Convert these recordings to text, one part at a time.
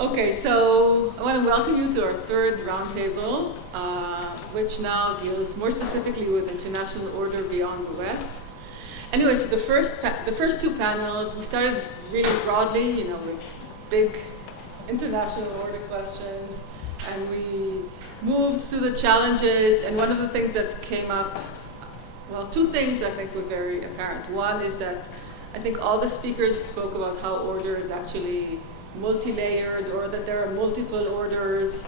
Okay, so I want to welcome you to our third roundtable, which now deals more specifically with international order beyond the West. Anyway, so the first two panels, we started really broadly, with big international order questions, and we moved to the challenges, and one of the things that came up, well, two things I think were very apparent. One is that I think all the speakers spoke about how order is actually multi-layered, or that there are multiple orders.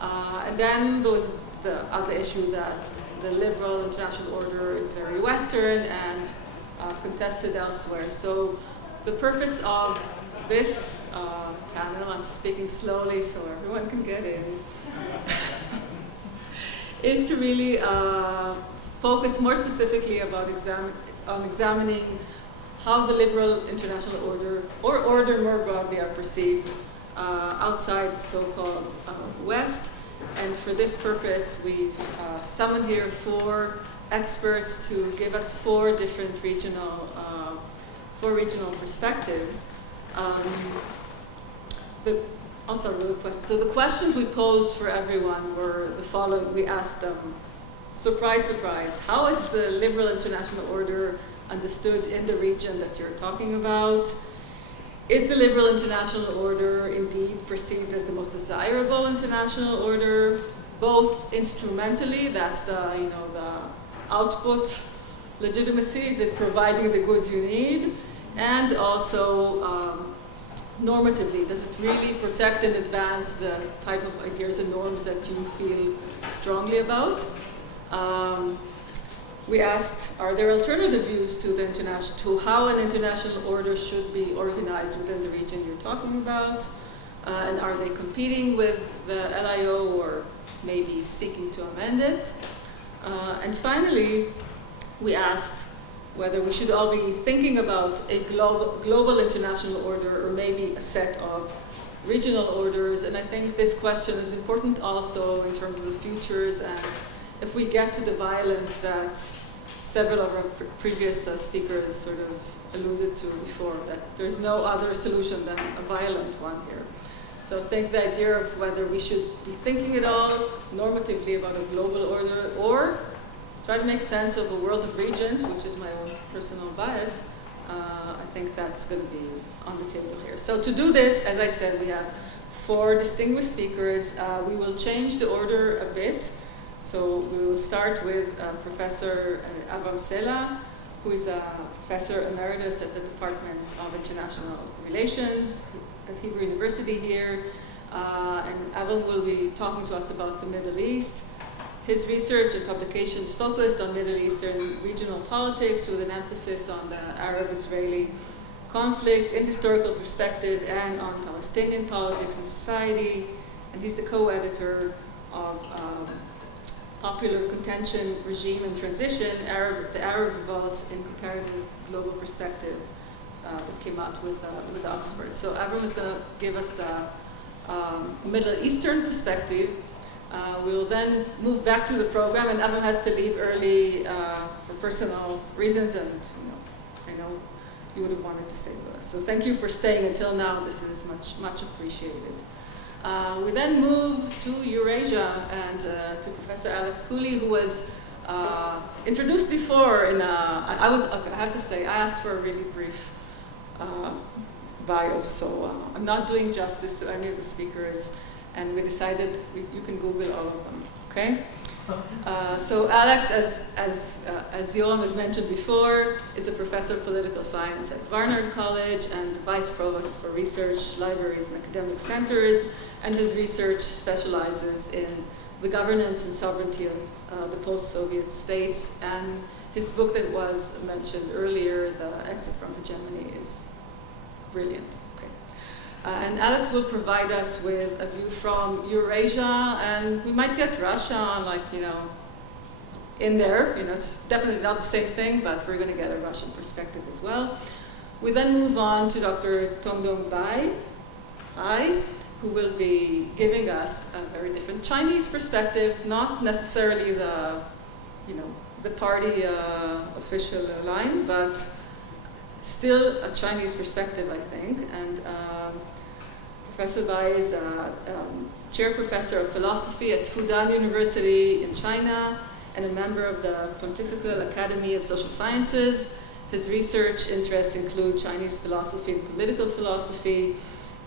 And then there was the other issue that the liberal international order is very Western and contested elsewhere. So the purpose of this panel, I'm speaking slowly so everyone can get in, is to really focus more specifically on examining how the liberal international order, or order more broadly, are perceived outside the so-called West. And for this purpose, we've summoned here four experts to give us four different regional perspectives. Also, really questions. So the questions we posed for everyone were the following. We asked them, surprise, surprise, how is the liberal international order understood in the region that you're talking about? Is the liberal international order indeed perceived as the most desirable international order, both instrumentally, that's the output legitimacy, is it providing the goods you need, and also normatively, does it really protect and advance the type of ideas and norms that you feel strongly about? We asked, are there alternative views to how an international order should be organized within the region you're talking about? And are they competing with the LIO or maybe seeking to amend it? And finally, we asked whether we should all be thinking about a global international order or maybe a set of regional orders. And I think this question is important also in terms of the futures, and if we get to the violence that several of our previous speakers sort of alluded to before, that there's no other solution than a violent one here. So I think the idea of whether we should be thinking at all normatively about a global order, or try to make sense of a world of regions, which is my own personal bias, I think that's going to be on the table here. So to do this, as I said, we have four distinguished speakers. We will change the order a bit. So we will start with Professor Avram Sela, who is a professor emeritus at the Department of International Relations at Hebrew University here. And Avram will be talking to us about the Middle East. His research and publications focused on Middle Eastern regional politics with an emphasis on the Arab-Israeli conflict in historical perspective and on Palestinian politics and society. And he's the co-editor of Popular Contention, Regime and Transition, the Arab Revolts in Comparative Global Perspective, that came out with Oxford. So Avram is going to give us the Middle Eastern perspective. We will then move back to the program, and Avram has to leave early for personal reasons, and I know you would have wanted to stay with us. So thank you for staying until now. This is much, much appreciated. We then move to Eurasia and to Professor Alex Cooley, who was introduced before. I have to say, I asked for a really brief bio, so I'm not doing justice to any of the speakers, and we decided you can Google all of them. Okay. So Alex, as Yoram has mentioned before, is a professor of political science at Barnard College and the vice provost for research, libraries, and academic centers. And his research specializes in the governance and sovereignty of the post-Soviet states. And his book that was mentioned earlier, The Exit from Hegemony, is brilliant. And Alex will provide us with a view from Eurasia, and we might get Russia, in there. It's definitely not the same thing, but we're going to get a Russian perspective as well. We then move on to Dr. Tongdong Bai, who will be giving us a very different Chinese perspective, not necessarily the party official line, but still a Chinese perspective, I think. And Professor Bai is chair professor of philosophy at Fudan University in China and a member of the Pontifical Academy of Social Sciences. His research interests include Chinese philosophy and political philosophy,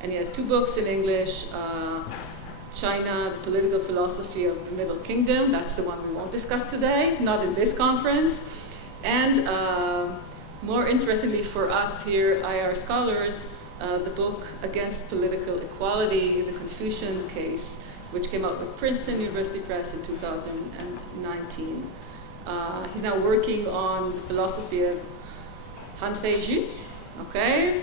and he has 2 books in English, China, the Political Philosophy of the Middle Kingdom. That's the one we won't discuss today, not in this conference. And more interestingly for us here, IR scholars, the book Against Political Equality, the Confucian Case, which came out with Princeton University Press in 2019. He's now working on the philosophy of Han Feizhi, okay,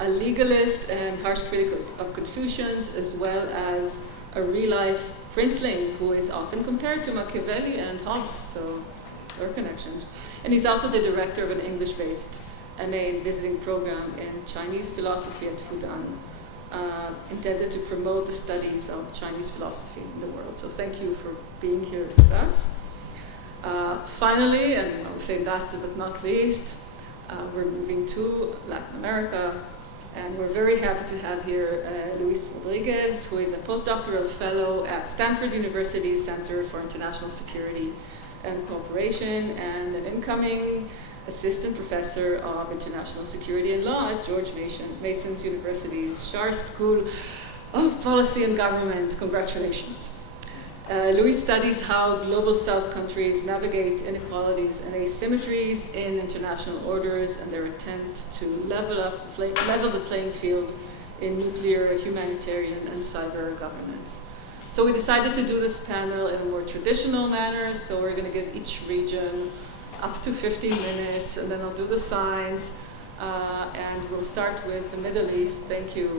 a legalist and harsh critic of Confucians, as well as a real-life princeling who is often compared to Machiavelli and Hobbes, so there are connections. And he's also the director of an English-based MA visiting program in Chinese philosophy at Fudan, intended to promote the studies of Chinese philosophy in the world. So thank you for being here with us. Finally, and I'll say last but not least, we're moving to Latin America, and we're very happy to have here Luis Rodriguez, who is a postdoctoral fellow at Stanford University's Center for International Security and Cooperation, and an incoming assistant professor of international security and law at George Mason University's Schar School of Policy and Government. Congratulations. Luis studies how global South countries navigate inequalities and asymmetries in international orders and their attempt to level the playing field in nuclear, humanitarian, and cyber governance. So we decided to do this panel in a more traditional manner, so we're going to give each region up to 15 minutes, and then I'll do the signs, and we'll start with the Middle East. Thank you.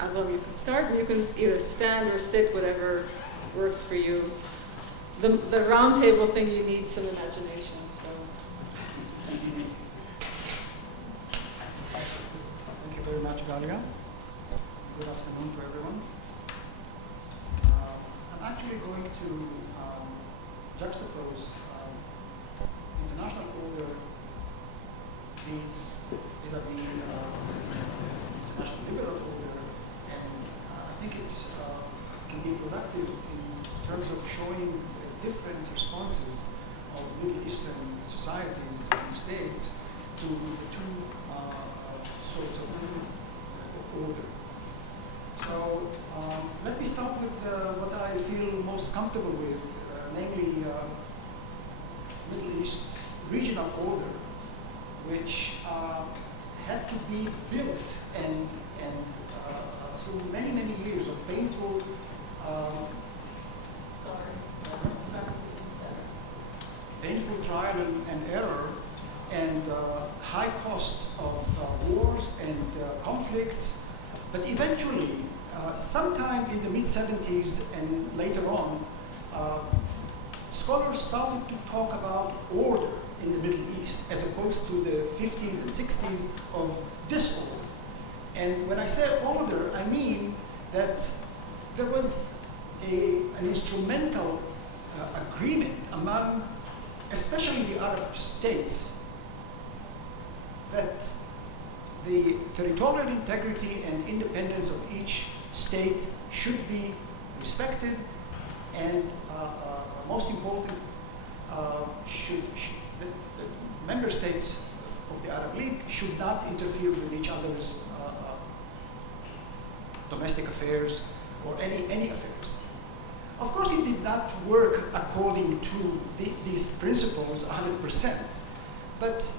Avram, you can start. You can either stand or sit, whatever works for you. The round table thing, you need some imagination. So. Thank you very much, Galia. Good afternoon to everyone. I'm actually going to juxtapose international order vis-a-vis international liberal order, and I think it's can be productive in terms of showing different responses of Middle Eastern societies and states to the 2 sorts of order. So let me start with what I feel most comfortable with, namely Middle East regional order, which had to be built and through many, many years of painful trial and error, and high cost of wars and conflicts. But eventually, sometime in the mid-70s and later on, scholars started to talk about order in the Middle East as opposed to the 50s and 60s of disorder. And when I say order, I mean that there was an instrumental agreement among especially the Arab states that the territorial integrity and independence of each state should be respected, and most important, the member states of the Arab League should not interfere with each other's domestic affairs or any affairs. Of course, it did not work according to these principles 100%, but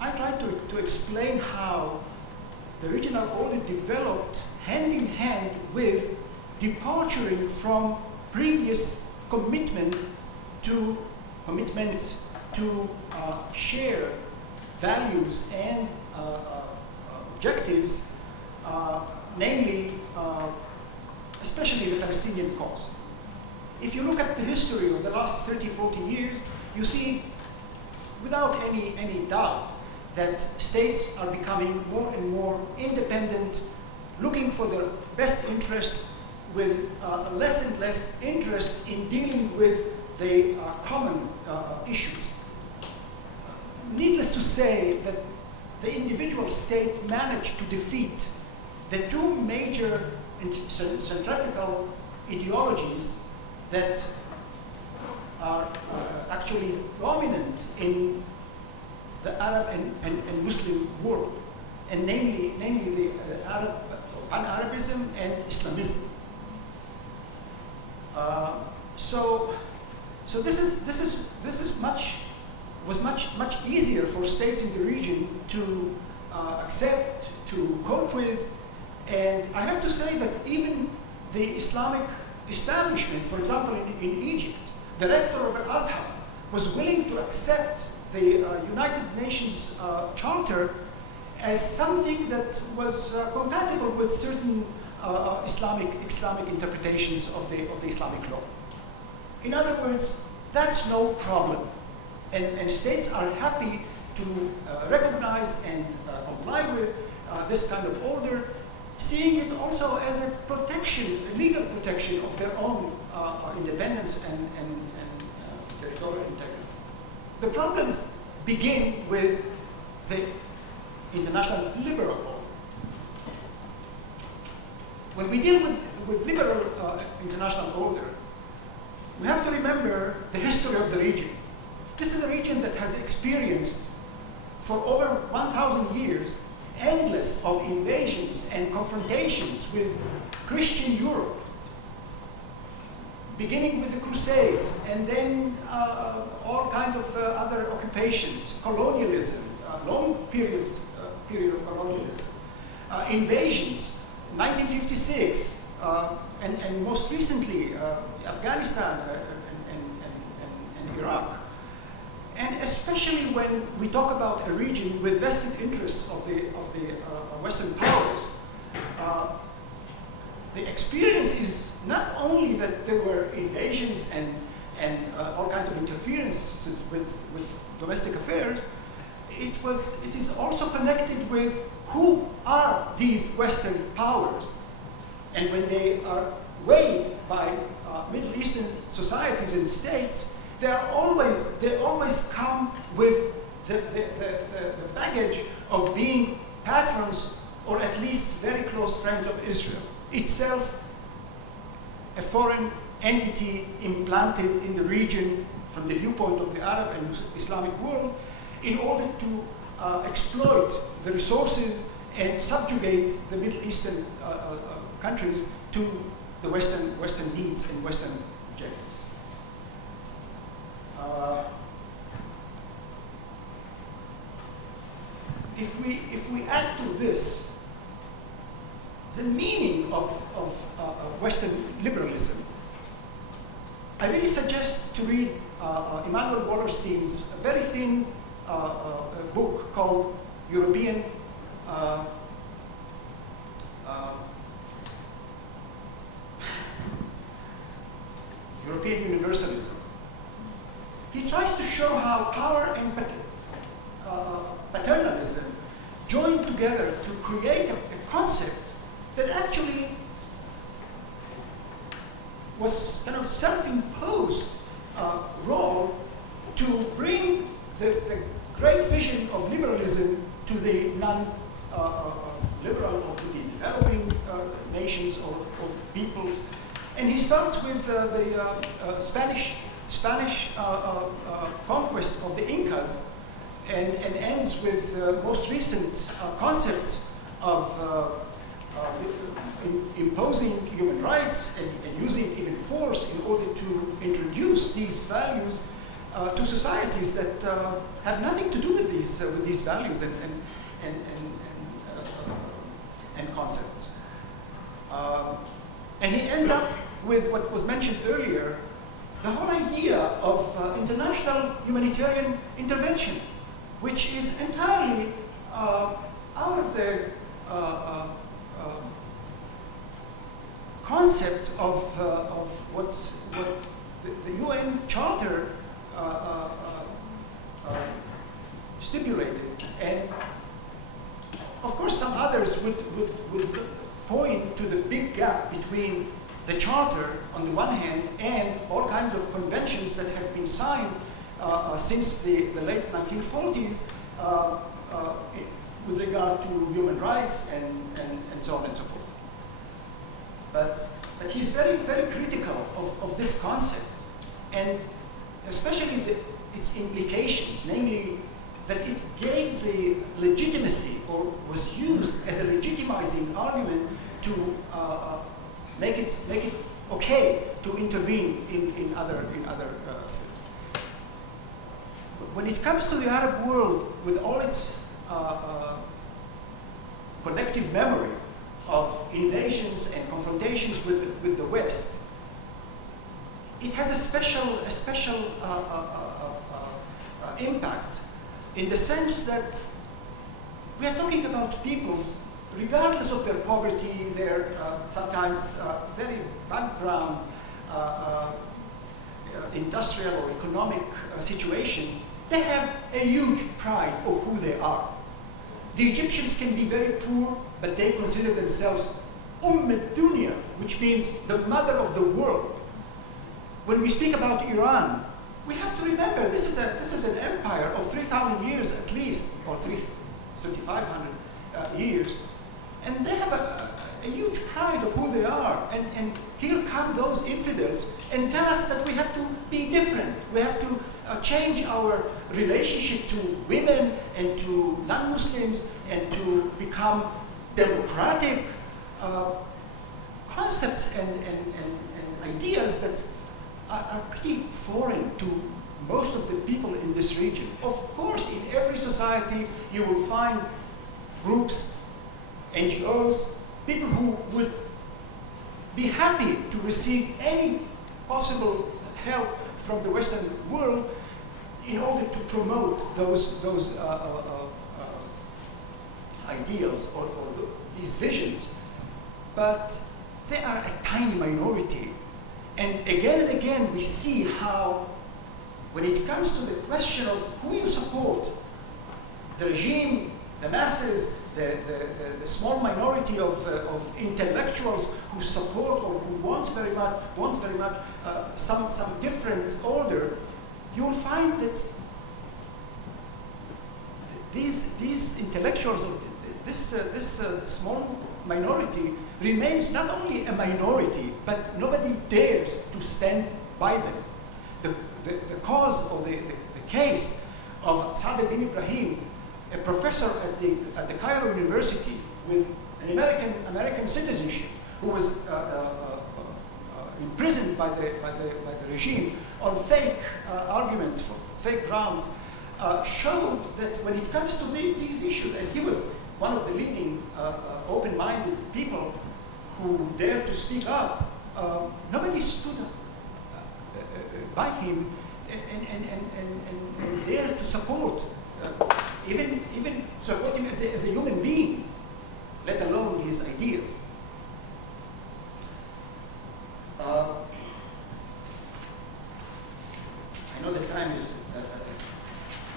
I tried to explain how the regional order developed hand in hand with departuring from previous commitments to share values and objectives, namely, especially the Palestinian cause. If you look at the history of the last 30, 40 years, you see, without any doubt, that states are becoming more and more independent, looking for their best interest, with less and less interest in dealing with the common issues. Needless to say that the individual state managed to defeat the two major centripetal ideologies that are actually dominant in the Arab and Muslim world, and namely the Arab pan-Arabism and Islamism. So this was much easier for states in the region to accept, to cope with, and I have to say that even the Islamic establishment, for example, in Egypt, the rector of Al-Azhar was willing to accept the United Nations Charter as something that was compatible with certain Islamic interpretations of the Islamic law. In other words, that's no problem. And states are happy to recognize and comply with this kind of order, seeing it also as a protection, a legal protection of their own independence and territorial integrity. The problems begin with the international liberal law. When we deal with liberal international order, we have to remember the history of the region. This is a region that has experienced for over 1,000 years endless of invasions and confrontations with Christian Europe, beginning with the Crusades and then all kinds of other occupations, colonialism, long period of colonialism, invasions, 1956, and most recently Afghanistan and Iraq. And especially when we talk about a region with vested interests of the Western powers, the experience is not only that there were invasions and all kinds of interferences with domestic affairs. It is also connected with who are these Western powers, and when they are weighed by Middle Eastern societies and states, they always come with the baggage of being patrons or at least very close friends of Israel, itself a foreign entity implanted in the region from the viewpoint of the Arab and Islamic world in order to exploit the resources and subjugate the Middle Eastern countries to the Western needs and Western objectives. If we add to this the meaning of Western liberalism, I really suggest to read Emanuel Wallerstein's very thin book called European Universalism. He tries to show how power and paternalism join together to create a concept that actually was kind of self-imposed role to bring the great vision of liberalism to the non-liberal or to the developing nations or peoples. And he starts with the Spanish conquest of the Incas and ends with most recent concepts of imposing human rights and using even force in order to introduce these values to societies that have nothing to do with these values and concepts. And he ends up with what was mentioned earlier, the whole idea of international humanitarian intervention, which is entirely out of the concept of what the UN Charter stipulated. And of course some others would point to the big gap between the Charter on the one hand and all kinds of conventions that have been signed since the late 1940s with regard to human rights and so on and so forth. But he's very, very critical of this concept, and especially its implications, namely that it gave the legitimacy, or was used as a legitimizing argument to make it okay to intervene in other fields. When it comes to the Arab world, with all its collective memory of invasions and confrontations with the West, it has a special impact, in the sense that we are talking about peoples, regardless of their poverty, their sometimes very background, industrial or economic situation, they have a huge pride of who they are. The Egyptians can be very poor, but they consider themselves Dunya, which means the mother of the world. When we speak about Iran, we have to remember this is an empire of 3,000 years at least, or 3,500 years, and they have a huge pride of who they are. And here come those infidels and tell us that we have to be different. We have to change our relationship to women and to non-Muslims and to become democratic. Concepts and ideas that are pretty foreign to most of the people in this region. Of course, in every society you will find groups, NGOs, people who would be happy to receive any possible help from the Western world in order to promote those ideals or these visions. But they are a tiny minority. And again we see how, when it comes to the question of who you support, the regime, the masses, the small minority of intellectuals who support or who want very much some different order, you will find that these intellectuals, or this small minority, remains not only a minority, but nobody dares to stand by them. The cause, or the case of Saad Ibrahim, a professor at the Cairo University with an American citizenship, who was imprisoned by the regime on fake arguments, for fake grounds, showed that when it comes to these issues, and he was one of the leading open-minded people who dared to speak up, nobody stood by him and dared to support, even support him as a human being, let alone his ideas. I know the time is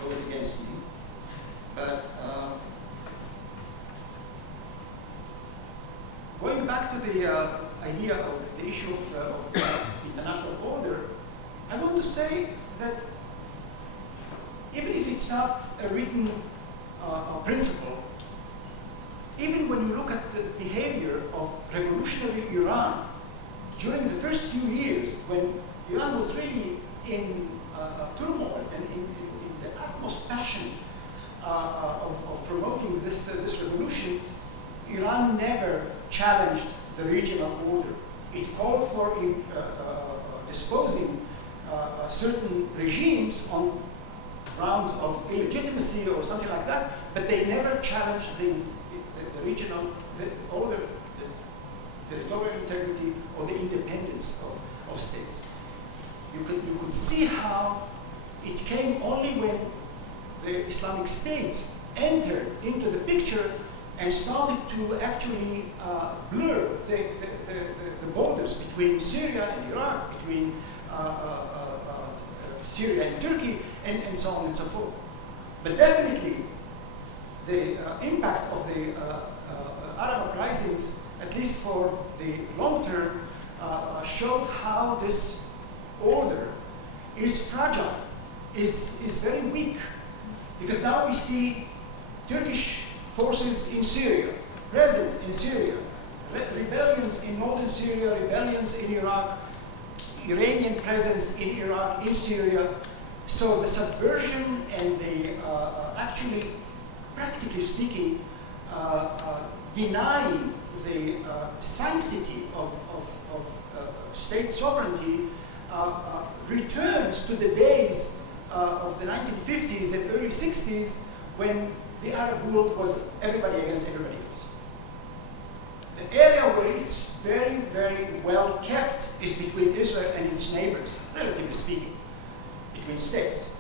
goes against me, but going back to the idea of the issue of international order, I want to say that even if it's not a written principle, even when you look at the behavior of revolutionary Iran during the first few years, when Iran was really in turmoil and in the utmost passion of promoting this revolution, Iran never challenged the regional order. It called for disposing certain regimes on grounds of illegitimacy or something like that, but they never challenged the regional order, the territorial integrity, or the independence of states. You could see how it came only when the Islamic State entered into the picture and started to actually blur the borders between Syria and Iraq, between Syria and Turkey, and so on and so forth. But definitely, the impact of the Arab uprisings, at least for the long term, showed how this order is fragile, is very weak. Because now we see Turkish forces in Syria, present in Syria, northern Syria, rebellions in Iraq, Iranian presence in Iraq, in Syria. So the subversion and the actually, practically speaking, denying the sanctity of state sovereignty returns to the days of the 1950s and early 60s when the Arab world was everybody against everybody else. The area where it's very, very well kept is between Israel and its neighbors, relatively speaking, between states.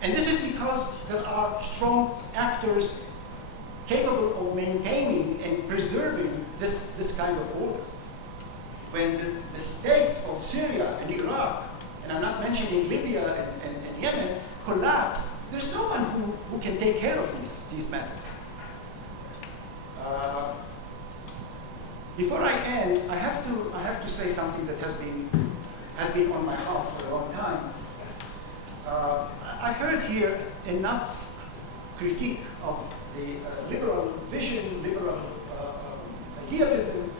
And this is because there are strong actors capable of maintaining and preserving this kind of order. When the states of Syria and Iraq, and I'm not mentioning Libya and Yemen, collapse, there's no one who can take care of these matters. Before I end, I have to say something that has been on my heart for a long time. I heard here enough critique of the liberal vision, liberal idealism,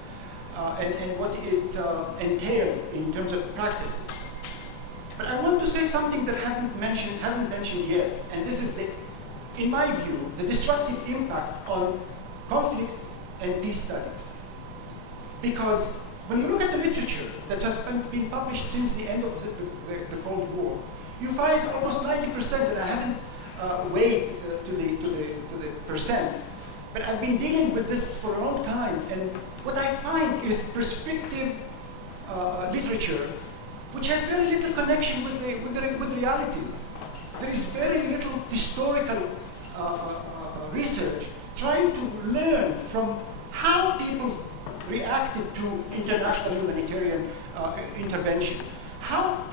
and what it entailed in terms of practices. But I want to say something that hasn't mentioned yet, and this is, in my view, the destructive impact on conflict and peace studies. Because when you look at the literature that has been published since the end of the Cold War, you find almost 90%, and I haven't weighed to the percent, but I've been dealing with this for a long time, and what I find is prescriptive literature which has very little connection with realities. There is very little historical research trying to learn from how people reacted to international humanitarian intervention, how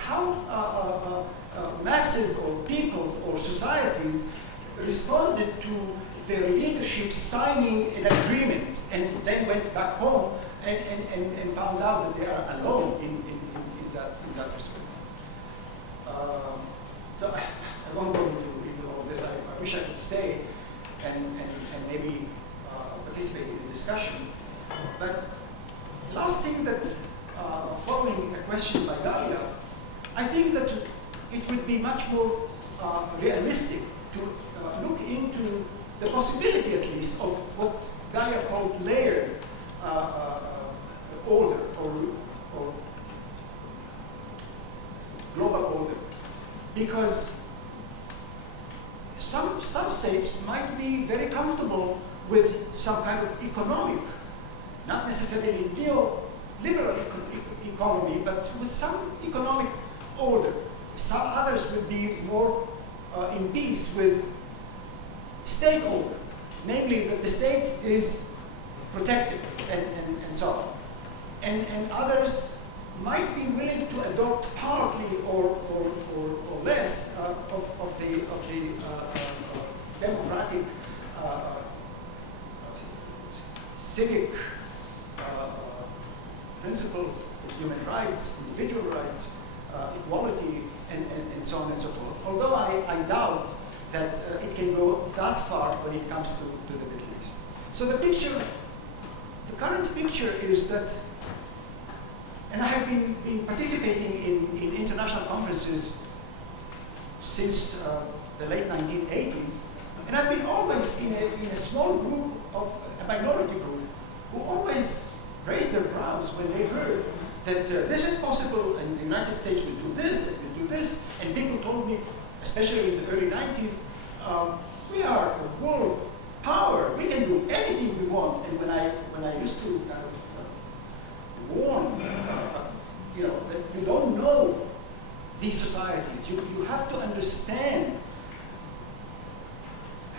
masses or peoples or societies responded to their leadership signing an agreement and then went back home and found out that they are alone in that respect. So I won't go into all this. I wish I could stay and maybe participate in the discussion. But last thing that, following a question by Galia, I think that it would be much more realistic to look into the possibility, at least, of what Galia called layered order or global order. Because some states might be very comfortable with some kind of economic, not necessarily neoliberal economy, but with some economic order. Some others would be more in peace with state order, namely that the state is protected and so on. And others might be willing to adopt partly or less of the democratic civic principles, human rights, individual rights, equality, and so on and so forth. Although I doubt that it can go that far when it comes to the Middle East. So the current picture is that, and I have been participating in international conferences since the late 1980s, and I've been always in a small group of a minority group who always raised their brows when they heard that this is possible, and the United States will do this, and will do this, and people told me, especially in the early 90s, we are a world power, we can do anything we want. And when I used to warn, that you don't know these societies, you have to understand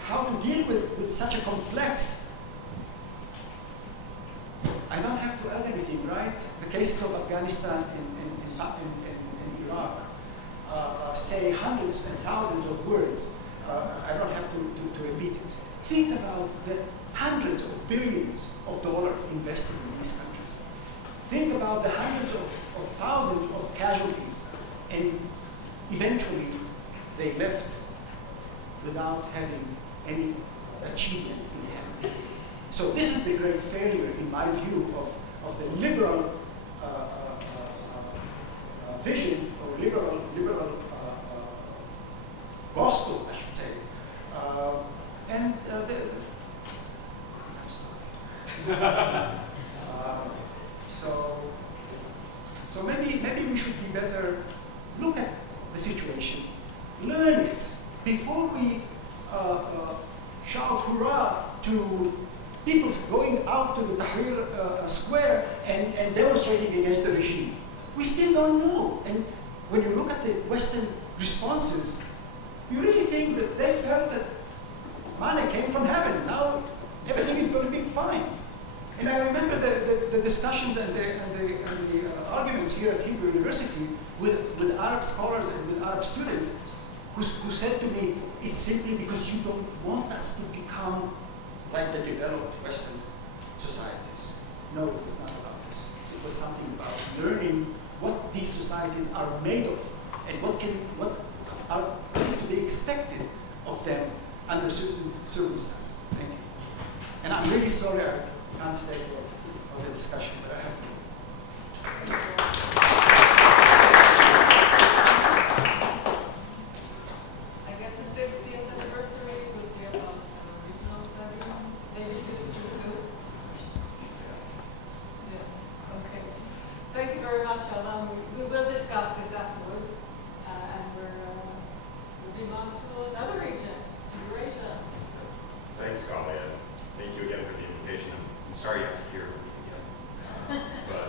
how to deal with such a complex. I don't have to add anything, right? The cases of Afghanistan and Iraq say hundreds and thousands of words. I don't have to repeat it. Think about the hundreds of billions of dollars invested in these countries. Think about the hundreds of thousands of casualties, and eventually they left without having any achievement in the end. So this is the great failure, in my view, of the liberal vision or liberal gospel, I should say. And so maybe we should be better look at the situation, learn it before we shout hurrah to people going out to the Tahrir Square and demonstrating against the regime. We still don't know. And when you look at the Western responses, you really think that they felt that manna came from heaven. Now everything is going to be fine. And I remember the discussions and the arguments here at Hebrew University with Arab scholars and with Arab students who said to me, it's simply because you don't want us to become like the developed Western societies. No, it was not about this. It was something about learning what these societies are made of and what is to be expected of them under certain circumstances. Thank you. And I'm really sorry I can't stay for the discussion, but I have to. I guess the 60th anniversary would be about regional studies. Maybe just two. Yes. Okay. Thank you very much, Alan. We will discuss this afterwards, and we'll be on to another region, Eurasia. Thanks, Kalia. Thank you again for the invitation. I'm sorry you have to hear from me again. But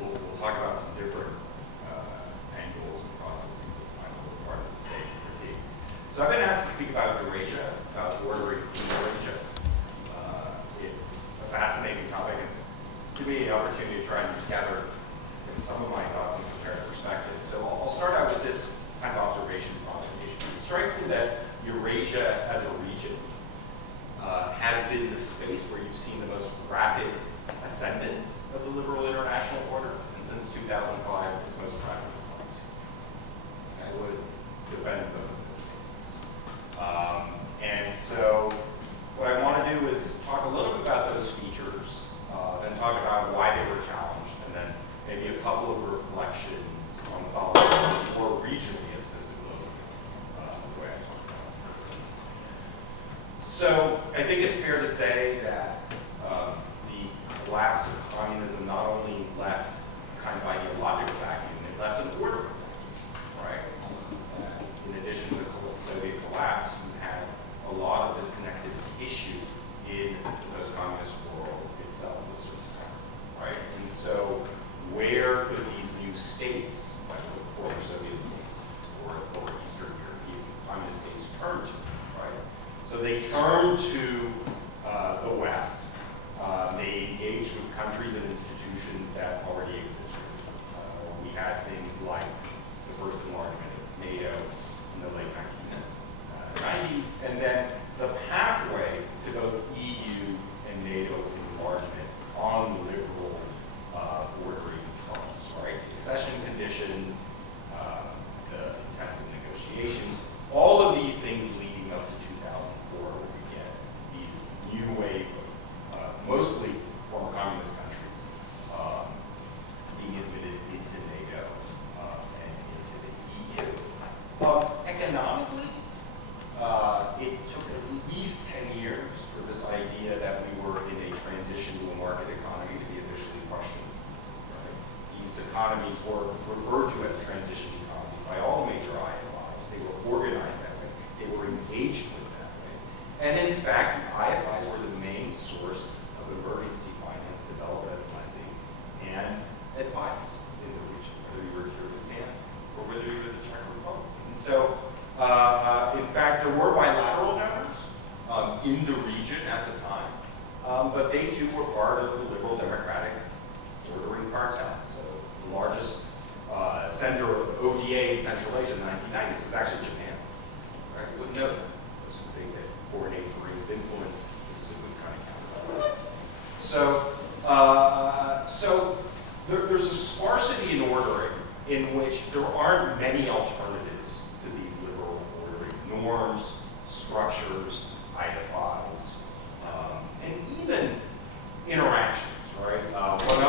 we'll talk about some different angles and processes this time. We'll be part of the same critique. So I've been asked to speak about Eurasia, about ordering in Eurasia. It's a fascinating topic. It's given me the opportunity to try and gather some of my thoughts and comparative perspectives. So I'll start out with this kind of observation provocation. It strikes me that Eurasia as a region has been the space where you've seen the most rapid ascendance of the liberal international order, and since 2005, its most rapid decline. I would defend both of those statements. And so what I want to do is talk a little bit about those features, then talk about why they were challenged, and then maybe a couple of reflections on following more regionally as opposed to globally, the way I talk about it. So I think it's fair to say that the collapse of communism not only left a kind of ideological vacuum, it left an order, right? In addition to the Soviet collapse, you had a lot of this connective tissue in the post-communist world itself, the sort of center, right? And so where could these new states, like the former Soviet states or Eastern European communist states, turn to, right? So they turned to the West. They engaged with countries and institutions that already existed. We had things like the first enlargement of NATO in the late 1990s, and then the pathway to both EU and NATO enlargement on liberal bordering terms, right? Accession conditions, the intensive negotiations, all of these things leading up to 2004, where we get the new wave of mostly former communist countries being admitted into NATO and into the EU. Economically, it took at least 10 years for this idea that we were in a transition to a market economy to be officially questioned. Right? These economies were referred to as transition economies by all the major IFIs. They were organized that way. They were engaged with that way. And in fact, the IFIs were the main source of emergency finance, development lending, and advice in the region, whether you were Kyrgyzstan or whether you were the Czech Republic. And so, in fact, there were bilateral donors in the region at the time, but they too were part of the liberal democratic ordering cartel. So the largest sender of ODA in Central Asia in the 1990s was actually Japan. Right? You wouldn't know that. This would think that foreign aid brings influence. This is a good kind of counterbalance. So there's a sparsity in ordering in which there aren't many alternatives to these liberal ordering norms, structures, IFIs, and even interactions, right? One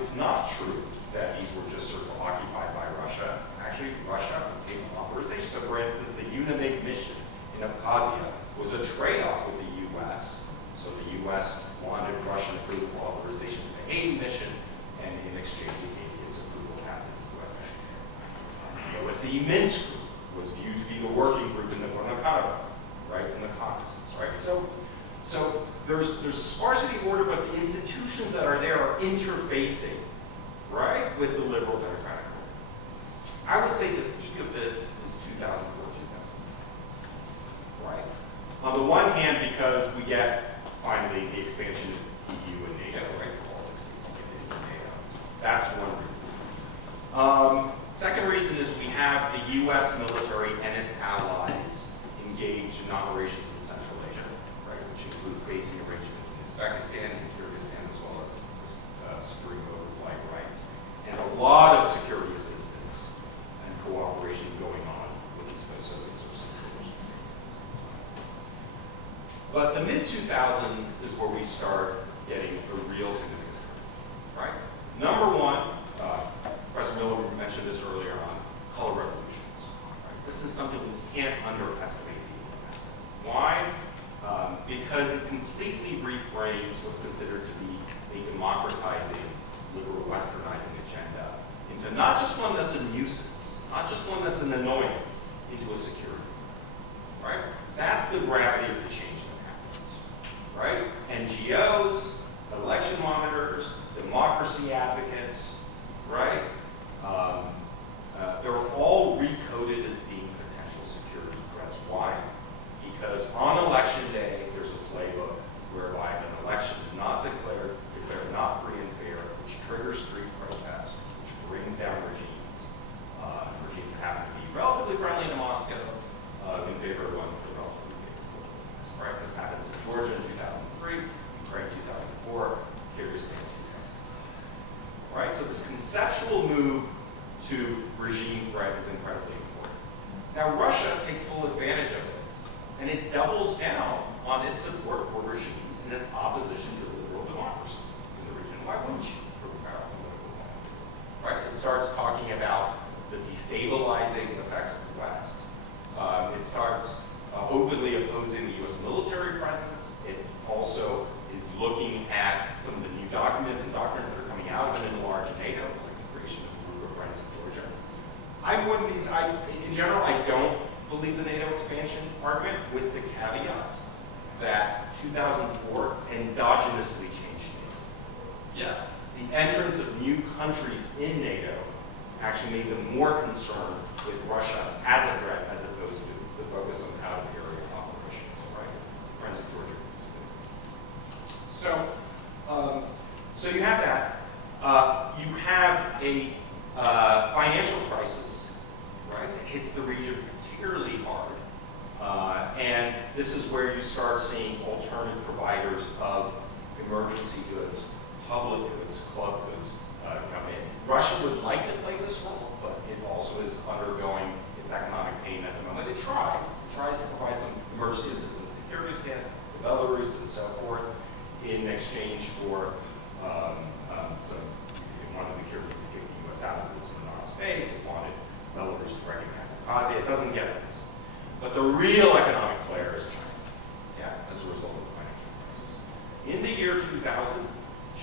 It's not true that these were just sort of occupied by Russia. Actually, Russia gave authorization. So for instance, the UNAMIG mission in Abkhazia was a trade-off with the US. So the US wanted Russian approval for authorization for the Haiti mission, and in exchange it gave its approval to have this weapon. The OSCE Minsk group was viewed to be the working group in the Nagorno-Karabakh, right, in the Caucasus, right? So there's a sparsity order, but the institutions that are there are interfacing, right, with the liberal democratic order. I would say the peak of this is 2004, 2005, right? On the one hand, because we get finally the expansion of EU and NATO, right, for Baltic states getting into NATO. That's one reason. Second reason is we have the U.S. military and its allies engaged in operations in Central Asia, right, which includes basing arrangements in Uzbekistan and Kyrgyzstan, as well as securing voter flag rights, and a lot of security assistance and cooperation going on with these post-Soviet sources of nation states. But the mid-2000s is where we start getting a real significant turn, right? Number one, Professor Miller mentioned this earlier on, color revolutions. Right? This is something we can't underestimate the impact. Why? Because it completely reframes what's considered to be a democratizing, liberal westernizing agenda into not just one that's a nuisance, not just one that's an annoyance, into a security. Right? That's the gravity of the change that happens. Right? NGOs, election monitors, democracy advocates, right? They're all recoded as being potential security threats. Why? Because on election day, there's a playbook whereby an election is not declared not free and fair, which triggers street protests, which brings down regimes that happen to be relatively friendly to Moscow, in favor of ones that are relatively favorable. Right? This happens in Georgia in 2003, Ukraine 2004, Kyrgyzstan 2000. Right? So this conceptual move to regime threat is incredibly important. Now, Russia takes full advantage of this, and it doubles down on its support for regimes and its opposition to liberal democracy in the region. Why wouldn't you prepare political democracy? Right? It starts talking about the destabilizing effects of the West. It starts openly opposing the U.S. military presence. It also is looking at some of the new documents and doctrines that are coming out of an enlarged NATO, like the creation of the group of Friends of Georgia. In general, I don't believe the NATO expansion argument, with the caveat that 2004 endogenously changed NATO. Yeah, the entrance of new countries in NATO actually made them more concerned with Russia as a threat as opposed to the focus on out-of-area operations, right? Friends of Georgia. So you have that. You have a financial crisis, right, that hits the region particularly hard. And this is where you start seeing alternative providers of emergency goods, public goods, club goods come in. Russia would like to play this role, but it also is undergoing its economic pain at the moment. It tries to provide some emergency assistance to Kyrgyzstan, to Belarus, and so forth, in exchange for it wanted the Kyrgyz to kick the U.S. out of its Minar space. It wanted Belarus to recognize Abkhazia. It doesn't get it. But the real economic player is China, as a result of the financial crisis. In the year 2000,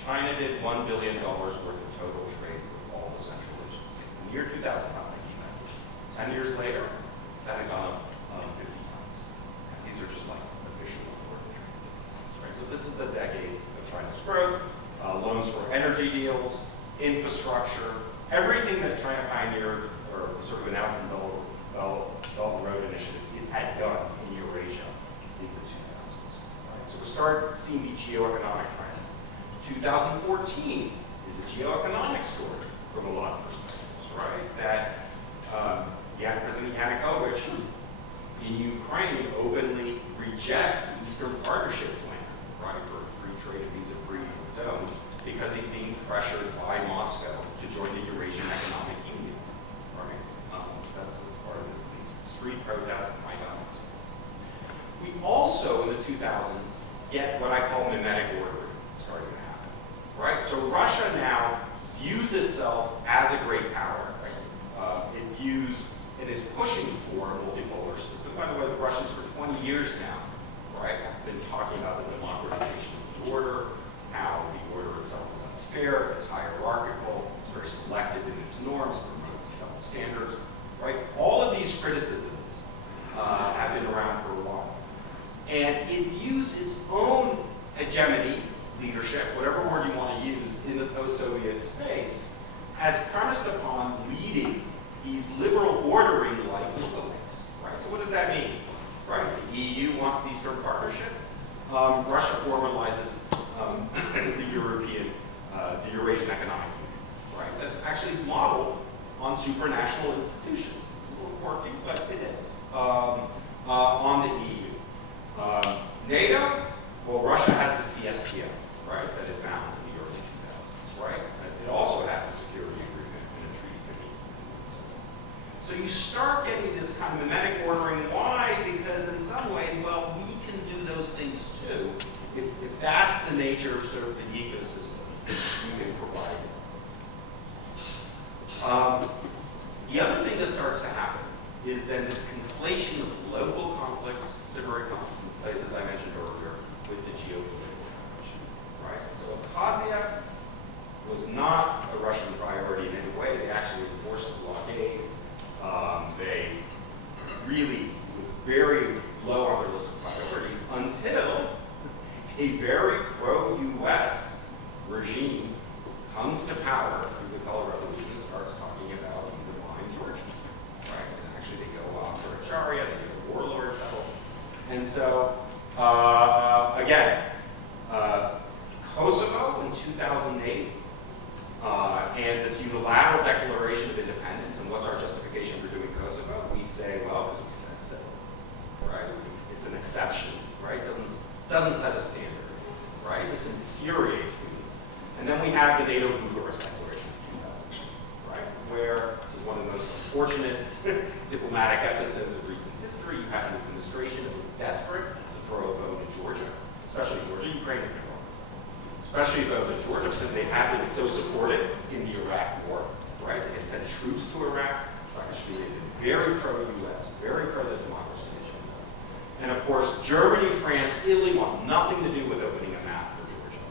China did $1 billion worth of total trade with all the Central Asian states. In the year 2000, not 1990. 10 years later, that had gone up 50 times. And these are just like official reported trade statistics, right? So this is the decade of China's growth. Loans for energy deals, infrastructure, everything that China pioneered or sort of announced in the Belt and Road Initiative it had done in Eurasia in the 2000s. Right? So we start seeing the geoeconomic trends. 2014 is a geoeconomic story from a lot of perspectives, right? That President Yanukovych in Ukraine openly rejects the Eastern Partnership Plan, right, for free trade and visa-free zone, because he's being pressured by Moscow to join the Eurasian Economic Union, right? So that's part of these street protests and Maidans. We also, in the 2000s, get what I call mimetic ordering starting to happen, right? So Russia now views itself as a great power. Right? It views, it is pushing for a multipolar system. By the way, the Russians for 20 years now, right, have been talking about the democratization of the order, how the order itself is unfair, it's hierarchical, it's very selective in its norms, promotes double standards, right? All of these criticisms have been around for a while. And it views its own hegemony, leadership, whatever word you want to use, in the post-Soviet space, as premised upon leading these liberal ordering-like lookalikes, right? So what does that mean? Right, the EU wants the Eastern Partnership. Russia formalizes the Eurasian Economic Union, right? That's actually modeled on supranational institutions. It's a little quirky, but it is, on the EU. NATO, well, Russia has the CSTO, right, that it founds in the early 2000s, right? It also has a security agreement and a treaty commitment. So you start getting this kind of mimetic ordering. Why? Because in some ways, well, we can do those things too. If that's the nature of sort of the ecosystem, we can provide it. The other thing that starts to happen is then this conflation of local conflicts, Siberian conflicts, in places I mentioned earlier, with the geopolitical question, right? So Abkhazia was not a Russian priority in any way. They actually enforced the blockade. They really was very low on their list of priorities until a very pro-U.S. regime comes to power through the Color Revolution and starts talking about unifying Georgia, right? And actually they go after Acharya, they get a warlord settled. And so, again, Kosovo in 2008, and this unilateral declaration of independence, and what's our justification for doing Kosovo? We say, well, because we said so, right? It's an exception, right? Doesn't set a standard, right? This infuriates people. And then we have the NATO Bucharest Declaration of 2008, right? Where this is one of the most unfortunate diplomatic episodes of recent history. You have an administration that was desperate to throw a vote in Georgia, especially Georgia. Ukraine is involved. Especially about Georgia, because they have been so supportive in the Iraq war, right? They had sent troops to Iraq. Saakashvili had been very pro-U.S., very pro the democracy agenda. And of course, Germany, France, Italy want nothing to do with opening a map for Georgia.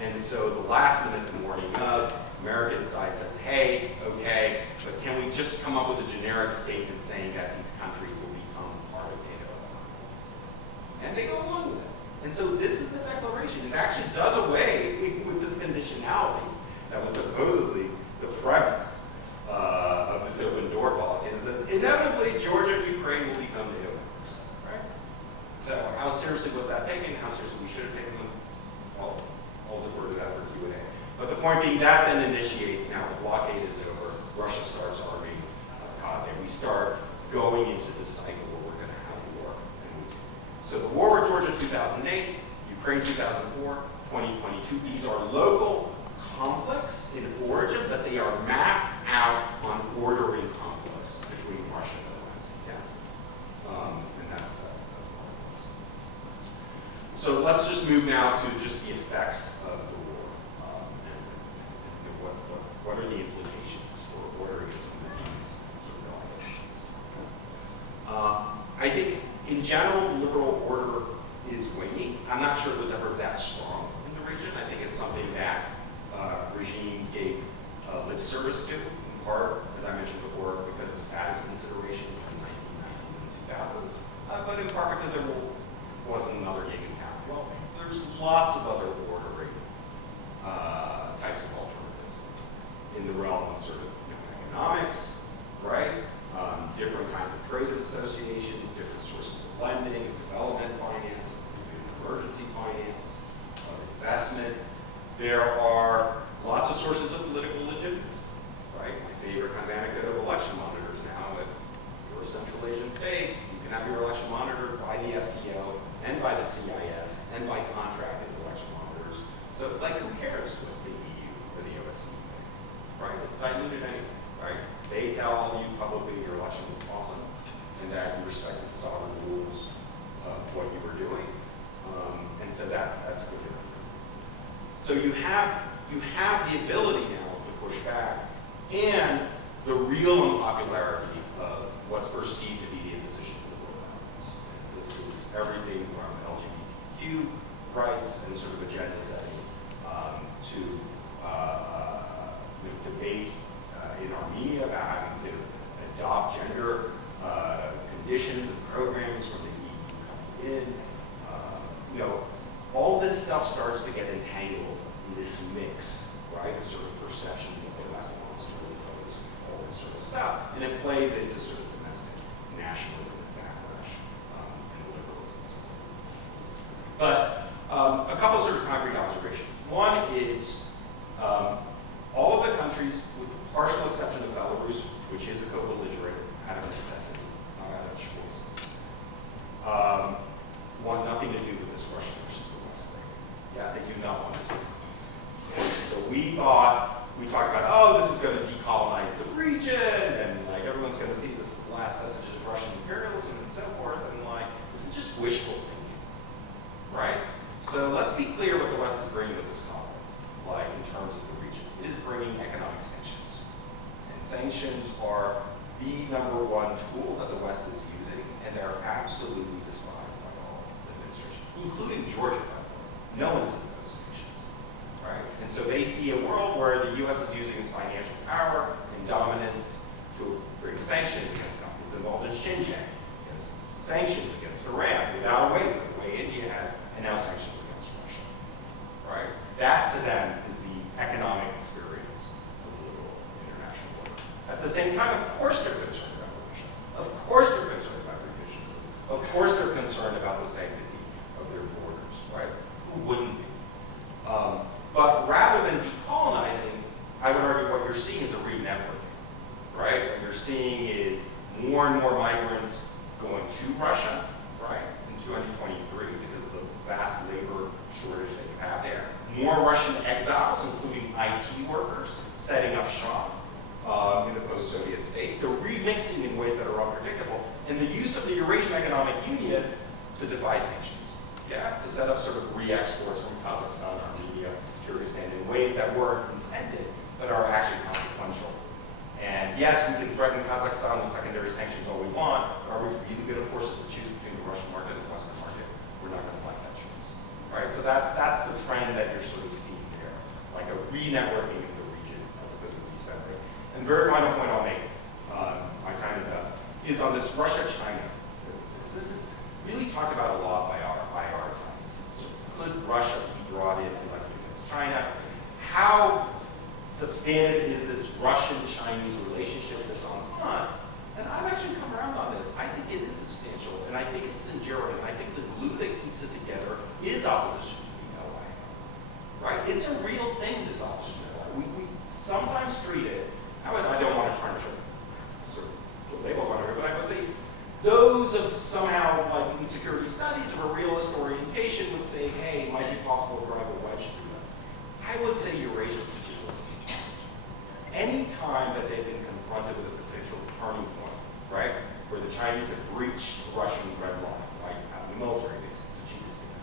And so the last minute, the morning of, American side says, hey, okay, but can we just come up with a generic statement saying that these countries will become part of NATO at some point? And they go along with it. And so this is the declaration. It actually does away with this conditionality that was supposedly the premise of this open door policy. And it says, inevitably, Georgia and Ukraine will become NATO members, right? So how seriously was that taken? How seriously we should have taken them? Well, I'll defer to that for Q&A. But the point being, that then initiates, now the blockade is over, Russia starts arming Abkhazia. We start going into this cycle where we're going to have war. So the war with Georgia 2008, Ukraine 2004, 2022, these are local conflicts in origin, but they are mapped out on ordering conflicts between Russia and the West. Yeah. And that's what it is. So let's just move now to just the effects of the war. And what are the implications for ordering some of these sort of alliances. I think in general, the liberal order is waning. I'm not sure it was ever that strong in the region. I think it's something that regimes gave lip service to, in part, as I mentioned before, because of status consideration in the 1990s and 2000s, but in part because there wasn't another game in town. Well, there's lots of other ordering types of alternatives in the realm of sort of economics, right? Different kinds of trade associations, different sources of lending, development finance, emergency finance, investment. There are lots of sources of political legitimacy, right? My favorite kind of anecdote of election monitors now, if you're a Central Asian state, you can have your election monitored by the SCO and by the CIS and by contracted election monitors. So, like, who cares what the EU or the OSCE think, right? It's diluted anyway, right? They tell you publicly your election was awesome and that you respected the sovereign rules of what you were doing. And so that's good enough. So you have the ability now to push pushback, and the real unpopularity of what's perceived to be the imposition of liberal values. This is everything from LGBTQ rights and sort of agenda setting to debates in Armenia about having to adopt gender conditions and programs from the EU coming in. All this stuff starts to get entangled in this mix, right, of sort of perceptions of the West wants to impose all this sort of stuff, and it plays into sort of domestic nationalism and backlash and liberalism. But a couple of sort of concrete observations. One is all of the countries, with the partial exception of Belarus, which is a co-belligerent out of necessity, not out of choice, want nothing to do with this Russia versus the West thing. Yeah, they do not want to take sides. So we talked about, oh, this is going to decolonize the region, and like everyone's going to see this last message of Russian imperialism and so forth, and like this is just wishful thinking, right? So let's be clear what the West is bringing to this conflict, like in terms of the region. It is bringing economic sanctions, and sanctions are the #1 tool that the West is using, and they're absolutely despised by all administrations, including Georgia, by the way. No one is in those sanctions, right? And so they see a world where the U.S. is using its financial power and dominance to bring sanctions against companies involved in Xinjiang, against sanctions against Iran without a waiver, the way India has, and now sanctions against Russia, right? That to them is the economic experience of the liberal international order. At the same time, of course they're concerned about Russia. Of course they're concerned about revisionism. Of course they're concerned about the sanctity of their borders, right? Who wouldn't be? But rather than decolonizing, I would argue what you're seeing is a re-networking, right? What you're seeing is more and more migrants going to Russia, right, in 2023 because of the vast labor shortage that you have there. More Russian exiles, including IT workers, setting up shop in the post-Soviet states. They're remixing in ways that are unpredictable. And the use of the Eurasian Economic Union to defy sanctions, yeah, to set up sort of re-exports from Kazakhstan, Armenia, Kyrgyzstan in ways that weren't intended, but are actually consequential. And yes, we can threaten Kazakhstan with secondary sanctions all we want, but are we really going to force it to choose between the Russian market and the Western market? We're not going to like that choice, right? So that's the trend that you're sort of seeing there, like a re-networking of the region as opposed to re-centering. And very final point I'll make, my time is up, is on this Russia-China. This is really talked about a lot by our times. So could Russia be brought in against China? How substantive is this Russian-Chinese relationship that's on front? And I've actually come around on this. I think it is substantial, and I think it's enduring. I think the glue that keeps it together is opposition to the LA. Right? It's a real thing, this opposition to LA. We sometimes treat it, I don't want to try to sort of put labels on it, but I would say those of somehow like insecurity studies of a realist orientation would say, hey, it might be possible to drive a wedge through them. I would say Eurasia teaches us the opposite. Any time that they've been confronted with a potential turning point, right, where the Chinese have breached the Russian red line, like having military bases to Tajikistan,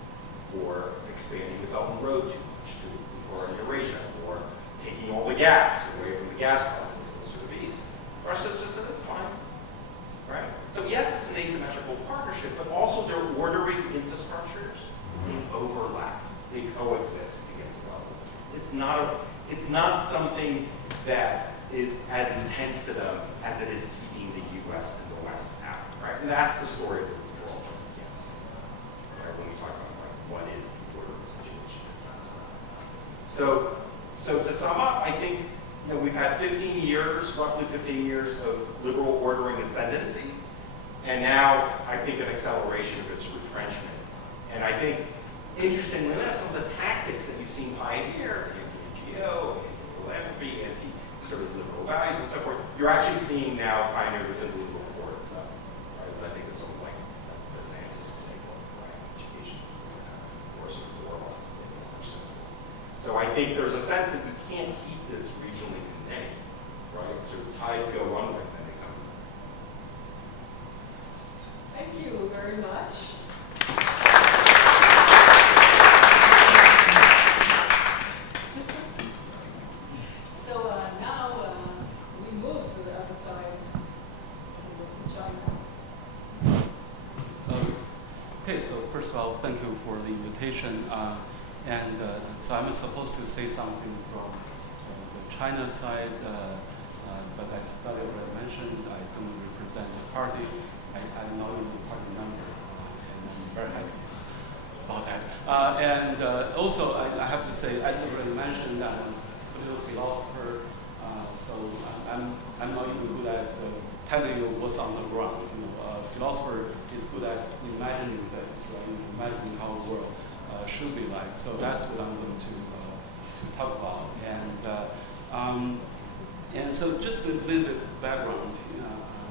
or expanding the Belt and Road too much to or in Eurasia, or taking all the gas away from the gas prices in sort of east, Russia's just said it's fine, right? So yes, it's an asymmetrical partnership, but also they're ordering infrastructures. They overlap, they coexist against levels. It's not something that is as intense to them as it is keeping the U.S. and the West out, right? And that's the story that we're all going against, right? When we talk about like what is the order of the situation in Afghanistan. So to sum up, I think we've had 15 years, roughly 15 years of liberal ordering ascendancy, and now I think an acceleration of its retrenchment. And I think, interestingly enough, some of the tactics that you've seen pioneer, anti-NGO, anti-philanthropy, anti-sort of liberal values and so forth, you're actually seeing now pioneer within the liberal core itself. Right? But I think it's something like the DeSantis political, right? Education, or sort of the warlords. So I think there's a sense that we can't keep this regionally contained, right? So tides go one way, then they come. Thank you very much. So now first of all, thank you for the invitation. So I'm supposed to say something from the China side, but as Dali already mentioned, I don't represent the party. I'm not even the party member, and I'm very happy about that. Also, I have to say, I already mentioned that I'm a political philosopher, so I'm not even good at telling you what's on the ground. A philosopher is good at imagining things, right? Imagining how the world should be like. So that's what I'm going to talk about. And so just a little bit background.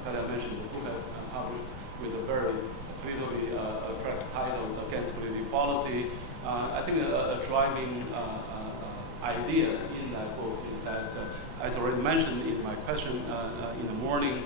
That I mentioned the book I published with a very politically attractive title, Against Political Equality. I think a driving idea in that book is that, as already mentioned in my question in the morning,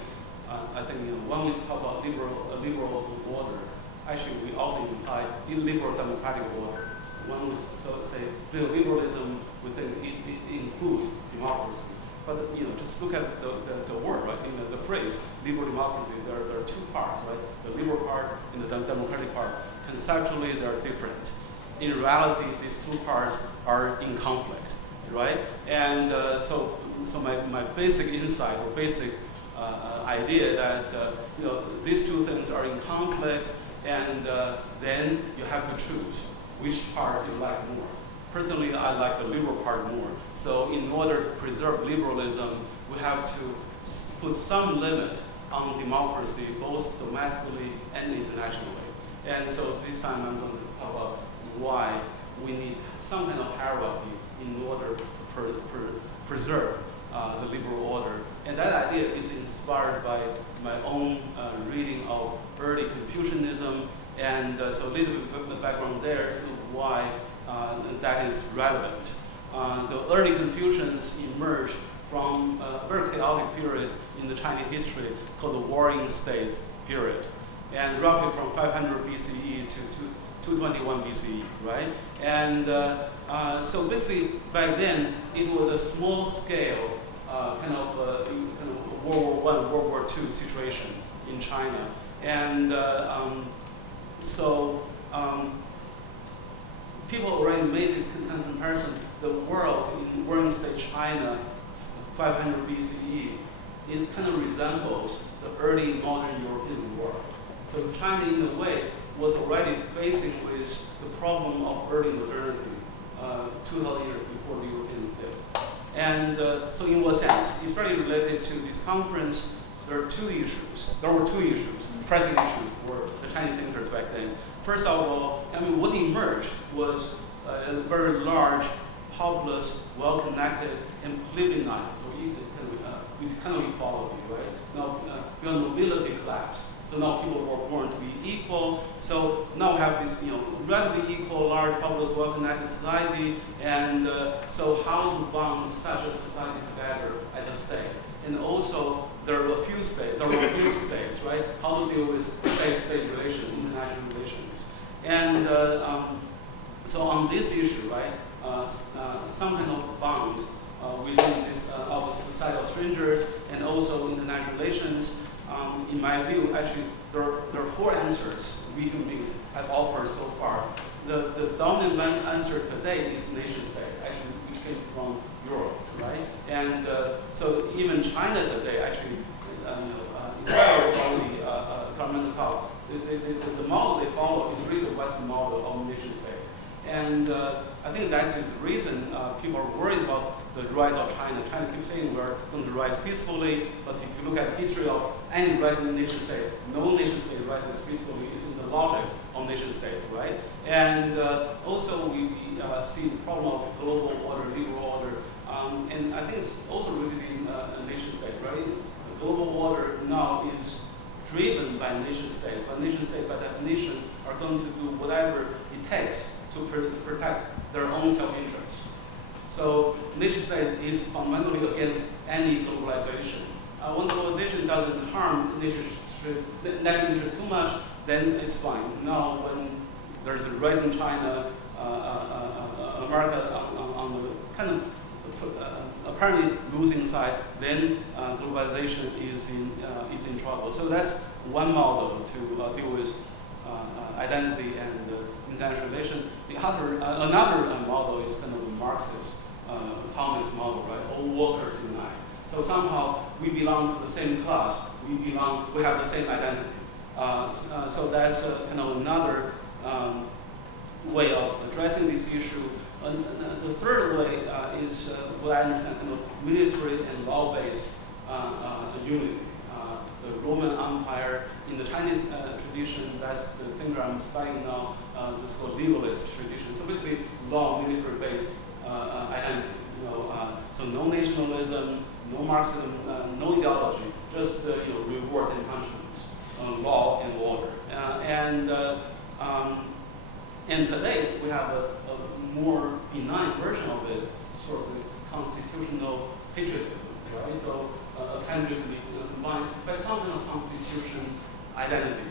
I think when we talk about liberal order, actually we often imply liberal democratic order. When we say liberalism, we think it includes democracy. But just look at the word, right? The phrase liberal democracy. There are two parts, right? The liberal part and the democratic part. Conceptually, they are different. In reality, these two parts are in conflict, right? And so my basic insight or basic idea that these two things are in conflict, and then you have to choose which part you like more. Personally, I like the liberal part more. So in order to preserve liberalism, we have to put some limit on democracy, both domestically and internationally. And so this time I'm going to talk about why we need some kind of hierarchy in order to preserve the liberal order. And that idea is inspired by my own reading of early Confucianism, and so a little bit of the background there is why that is relevant. The early Confucians emerged from a very chaotic period in the Chinese history called the Warring States period, and roughly from 500 BCE to 221 BCE, right? And so basically back then it was a small scale kind of World War I, World War II situation in China, and people already made this comparison. The world in Warring State China, 500 BCE, it kind of resembles the early modern European world. So China, in a way, was already facing with the problem of early modernity 2,000 years before the Europeans did. And so in what sense? It's very related to this conference. There were two issues, pressing issues for the Chinese thinkers back then. First of all, what emerged was a very large, populous, well-connected, and politically nice, so with kind of equality, right? Now, mobility collapsed. So now people were born to be equal. So now we have this, relatively equal, large, populous, well-connected society. And so how to bond such a society together as a state? And also, there were a few states, right? How to deal with state-state relations, international relations. And so on this issue, right, some kind of bond within this of societal strangers and also international relations. In my view, actually, there are four answers we human beings have offered so far. The dominant answer today is nation state. Actually, we came from Europe, right? And so even China today, actually, instead of the governmental power, the model they follow is really the Western model of nation state. And I think that is the reason people are worried about the rise of China. China keeps saying we're going to rise peacefully, but if you look at the history of any rising nation state, no nation state rises peacefully. It's in the logic of nation state, right? And also we see the problem of global order, liberal order, and I think it's also rooted in a nation state, right? The global order now is driven by nation states, but nation states by definition are going to do whatever it takes to protect their own self-interest. So nation state is fundamentally against any globalization. When globalization doesn't harm national interest too much, then it's fine. Now when there's a rise in China, America on the kind of apparently losing side, then globalization is in trouble. So that's one model to deal with identity and international relation. The other, another model is kind of a Marxist communist model, right? All workers unite. So somehow we belong to the same class. We have the same identity. So that's kind of another way of addressing this issue. The third way is what I understand, kind of military and law-based unity. The Roman Empire, in the Chinese tradition, that's the thing that I'm studying now, this called legalist tradition. So basically, law, military-based identity. So no nationalism, no Marxism, no ideology, just rewards and punishments, law and order. And today we have a more benign version of it, sort of constitutional patriotism, right? So can be combined by some kind of constitution identity.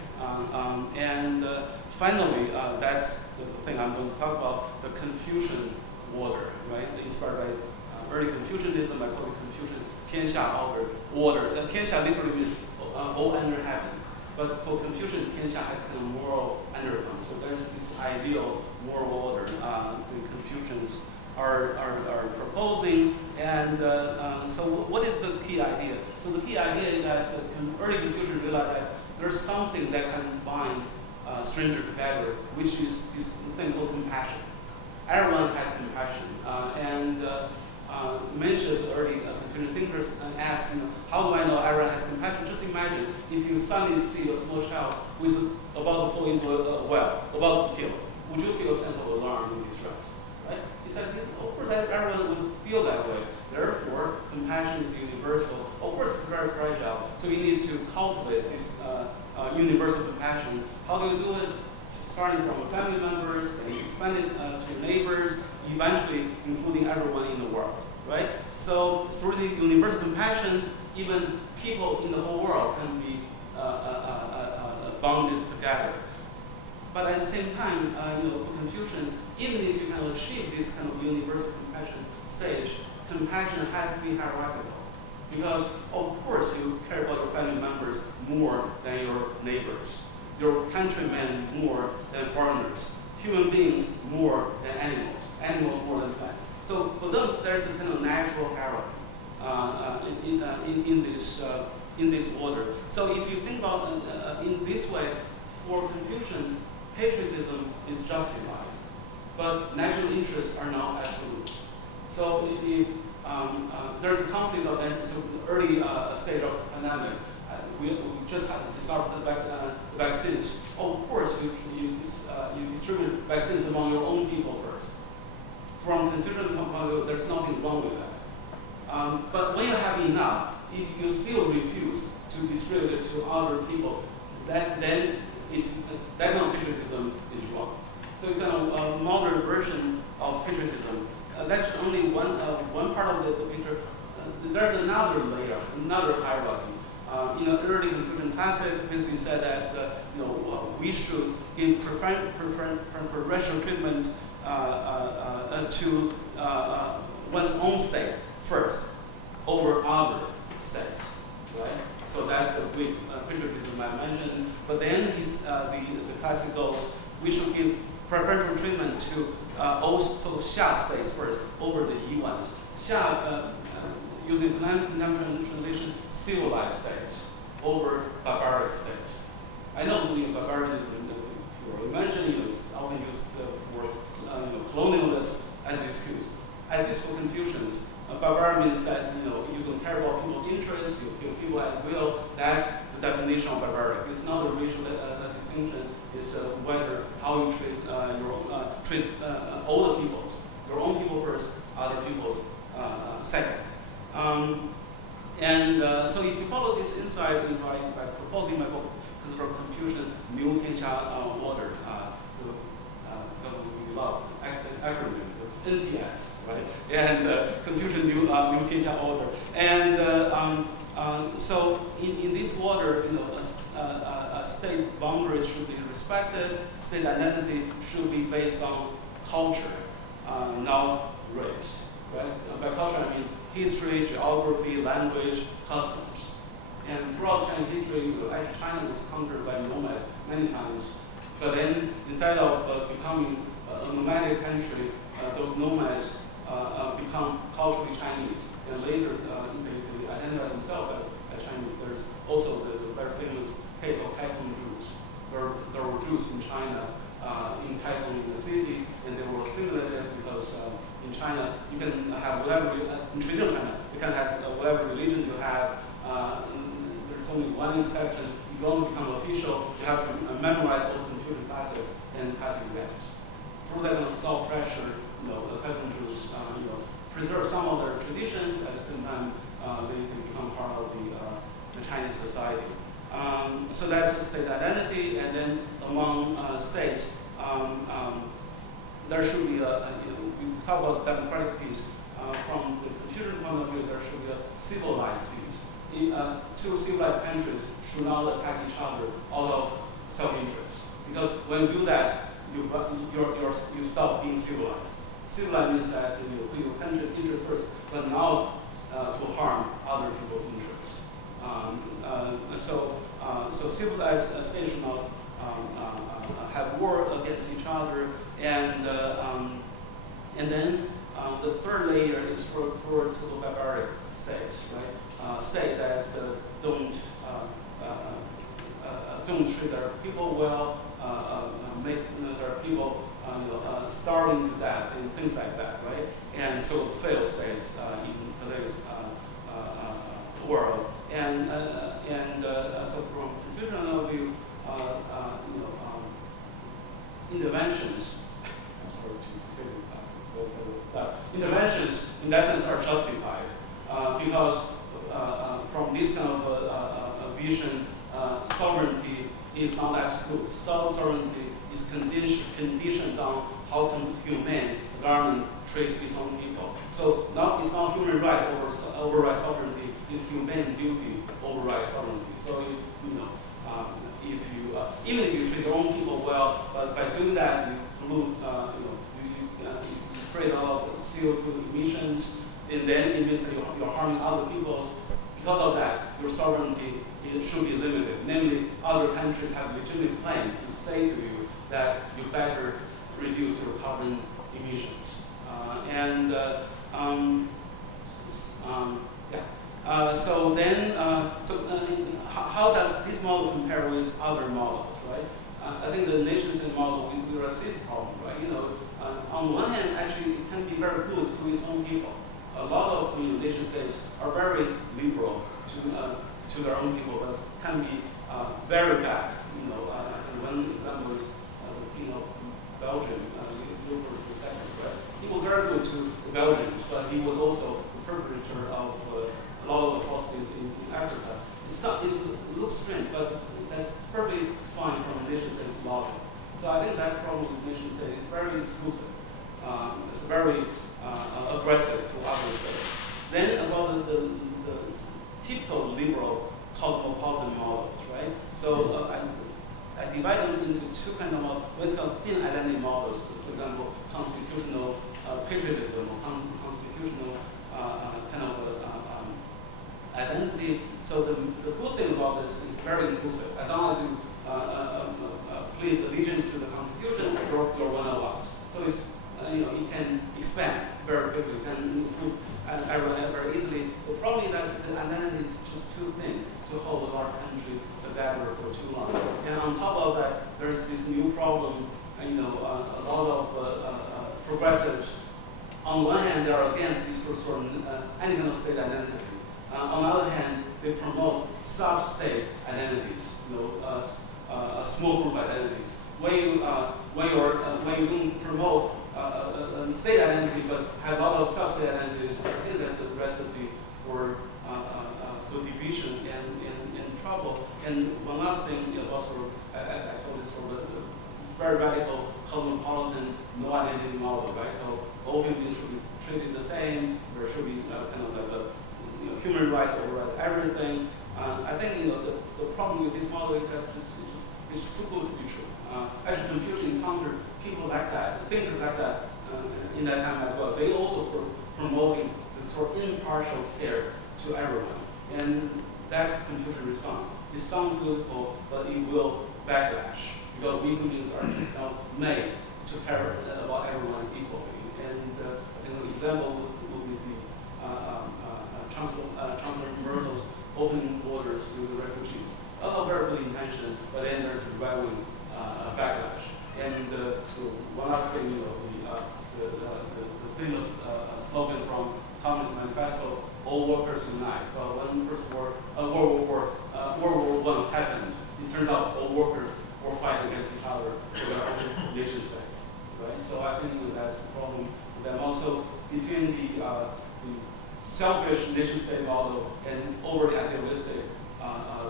Finally, that's the thing I'm going to talk about, the Confucian order, right? Inspired by early Confucianism, I call it Confucian 天下 order. 天下 literally means all under heaven. But for Confucian, 天下 has kind of moral undertone. So there's this ideal moral order the Confucians are proposing. And so what is the key idea? So the key idea is that early Confucians realized that there's something that can bind strangers together, which is this thing called compassion. Everyone has compassion. Mentions early Confucian thinkers ask, how do I know everyone has compassion? Just imagine if you suddenly see a small child who is about to fall into a well, about to be killed. Would you feel a sense of alarm and distress? Right? He said, of course, everyone would feel that way. Therefore, compassion is universal. Of course, it's very fragile. So you need to cultivate this universal compassion. How do you do it? Starting from family members, then you expand it to neighbors, eventually including everyone in the world, right? So through the universal compassion, even people in the whole world can be bonded together. But at the same time, for Confucians, even if you can achieve this kind of universal compassion stage, compassion has to be hierarchical. Because of course you care about your family members more than your neighbors, your countrymen more than foreigners, human beings more than animals, animals more than plants. So for them, there's a kind of natural hierarchy in this order. So if you think about in this way, for Confucians, patriotism is justified, but national interests are not absolute. So if there's a conflict of so early stage of pandemic, we just had to discover the vaccines. Of course, you distribute vaccines among your own people first. From Confucian point of view, there's nothing wrong with that. But when you have enough, if you still refuse to distribute it to other people, then that kind of patriotism is wrong. So kind of a modern version of patriotism. That's only one part of the picture. There's another layer, another hierarchy. Early Confucian classic basically said that we should give preferential treatment to one's own state first over other states, right? So that's the big patriotism I mentioned. But then the classic goes, we should give preferential treatment to also Xia states first over the Yi ones. Xia, using contemporary translation, civilized states over barbaric states. I know barbarianism, you mentioned, it's often used for colonialists as an excuse. As is for Confucians, barbarian means that you don't care about people's interests, you kill people at will. That's the definition of barbaric. It's not a racial distinction. It's whether how you treat all the peoples. Your own people first, other peoples second. So if you follow this insight by proposing my book, this is from Confucian New Tianxia order. Because we love acronym, NTS, right? And Confucian New Tianxia order. And so in this order, state boundaries should be respected. State identity should be based on culture, not race. Right? By culture, I mean history, geography, language, customs. And throughout Chinese history, China was conquered by nomads many times. But then instead of becoming a nomadic country, those nomads become culturally Chinese, and later they identify themselves as Chinese. There's also the very famous case of Taiwan Jews, where there were Jews in China, in Taiwan in the city, and they were assimilated because in China you can have whatever, in traditional China, you can have whatever religion you have. There's only one exception. If you want to become official, you have to memorize all the Confucian classes and pass exams. Through that kind of soft pressure, the Taiwan Jews, preserve some of their traditions. At the same time, they become part of the Chinese society. So that's the state identity, and then among states, there should be we talk about democratic peace. From the Confucian point of view, there should be a civilized peace. Two civilized countries should not attack each other out of self-interest. Because when you do that, you stop being civilized. Civilized means that you put your country's interest first, but not to harm other people's interests. So civilized states should not have war against each other, and then the third layer is towards barbaric states, right? States that don't treat their people well, make their people starving to death and things like that, right? And so failed states in today's world. And so from Confucian point of view, interventions. I'm sorry to say interventions in that sense are justified because from this kind of vision, sovereignty is not absolute. Sovereignty is conditioned on how humane the government treats its own people. So it's not human rights override sovereignty, it's humane duty override sovereignty. So even if you treat your own people well, but by doing that you pollute, you create a lot of CO2 emissions, and then it means that you're harming other people. Because of that, your sovereignty should be limited. Namely, other countries have legitimate claim to say to you that you better reduce your carbon emissions. How does this model compare with other models, right? I think the nation-state model, we are a city problem, right? On one hand, actually, it can be very good to its own people. A lot of nation-states are very liberal to their own people, but can be very bad. One example is the king of Belgium, Leonard, right? He was very good to the Belgians, but he was also the perpetrator of a lot of atrocities in Africa. It looks strange, but that's perfectly fine from a nation-state logic. So I think that's probably the nation-state. It's very exclusive. It's very aggressive to other states. Then about the typical liberal cosmopolitan models, right? So I divide them into two kind of what's called thin identity models. For example, constitutional patriotism or constitutional kind of identity. So the good thing about this is very inclusive. As long as you plead allegiance to the Constitution, you're one of us. So it's it can expand very quickly, can include everyone very easily. The problem is that the identity is just too thin to hold a large country together for too long. And on top of that, there's this new problem. A lot of progressives, on one hand, they are against this sort of any kind of state identity. On the other hand, they promote sub-state identities, small group identities. When you don't promote a state identity but have a lot of sub-state identities, I think that's a recipe for division and trouble. And one last thing, also I call this sort of very radical cosmopolitan no identity model, right? So all people should be treated the same. There should be kind of like a human rights override everything. I think the problem with this model is that it's too good to be true. Actually, Confucius encountered people like that, thinkers like that in that time as well. They also were promoting this sort of impartial care to everyone, and that's Confucius' response. It sounds beautiful, but it will backlash because we humans are just not made to care about everyone equally. And an example would be the Chancellor Merkel's opening borders to the refugees. Verbally intentioned, but then there's prevailing backlash. And one last thing, the famous slogan from Communist Manifesto, "All workers unite." But when World War I happened, it turns out all workers were fighting against each other for their own nation states, right? So I think that's the problem with them. Also, between the selfish nation state model and overly idealistic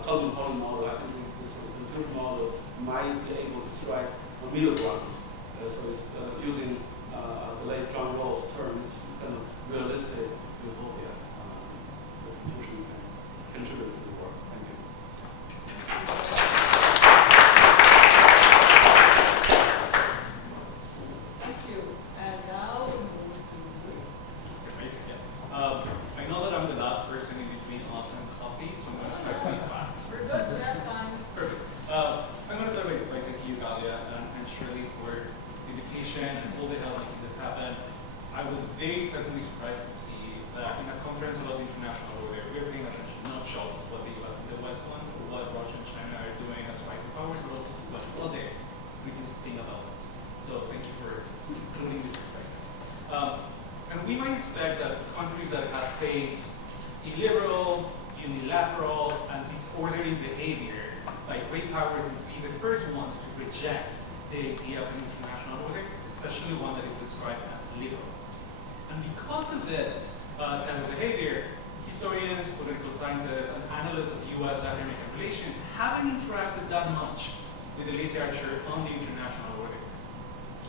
cosmopolitan model, I think this consumer model might be able to strike a middle ground. So it's using the late John Rawls' term, it's kind of realistic utopia that Confucian can contribute to the work. Thank you. Thank you. And now we move to Luis. I know that I'm the last person in between us and coffee, so I'm going to try to be fast. We're good, we have time. Perfect. I'm going to start by thanking you, Galia, and Shirley for the invitation and all the help making this happen. I was very pleasantly surprised to see that in a conference about international order, we're paying attention not just to what the US and the West wants, or what Russia and China are doing as rising powers, but also to what other regions think about this. So thank you for including this perspective. And we might expect that countries that have faced illiberal, unilateral, and disorderly behavior by great powers would be the first ones to reject the idea of an international order, especially one that is described as liberal. And because of this kind of behavior, historians, political scientists, and analysts of US-Latin American relations haven't interacted that much with the literature on the international order.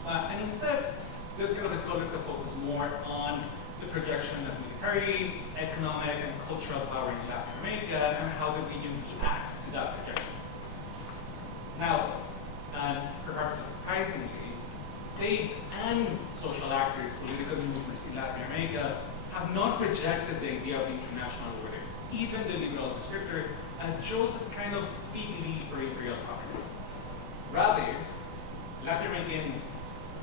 And instead, this kind of scholars have focused more on the projection of military, economic, and cultural power in Latin America, and how the region reacts to that projection. Now, and perhaps surprisingly, states and social actors, political movements in Latin America have not rejected the idea of the international order, even the liberal descriptor, as just a kind of fig leaf for imperial power. Rather, Latin American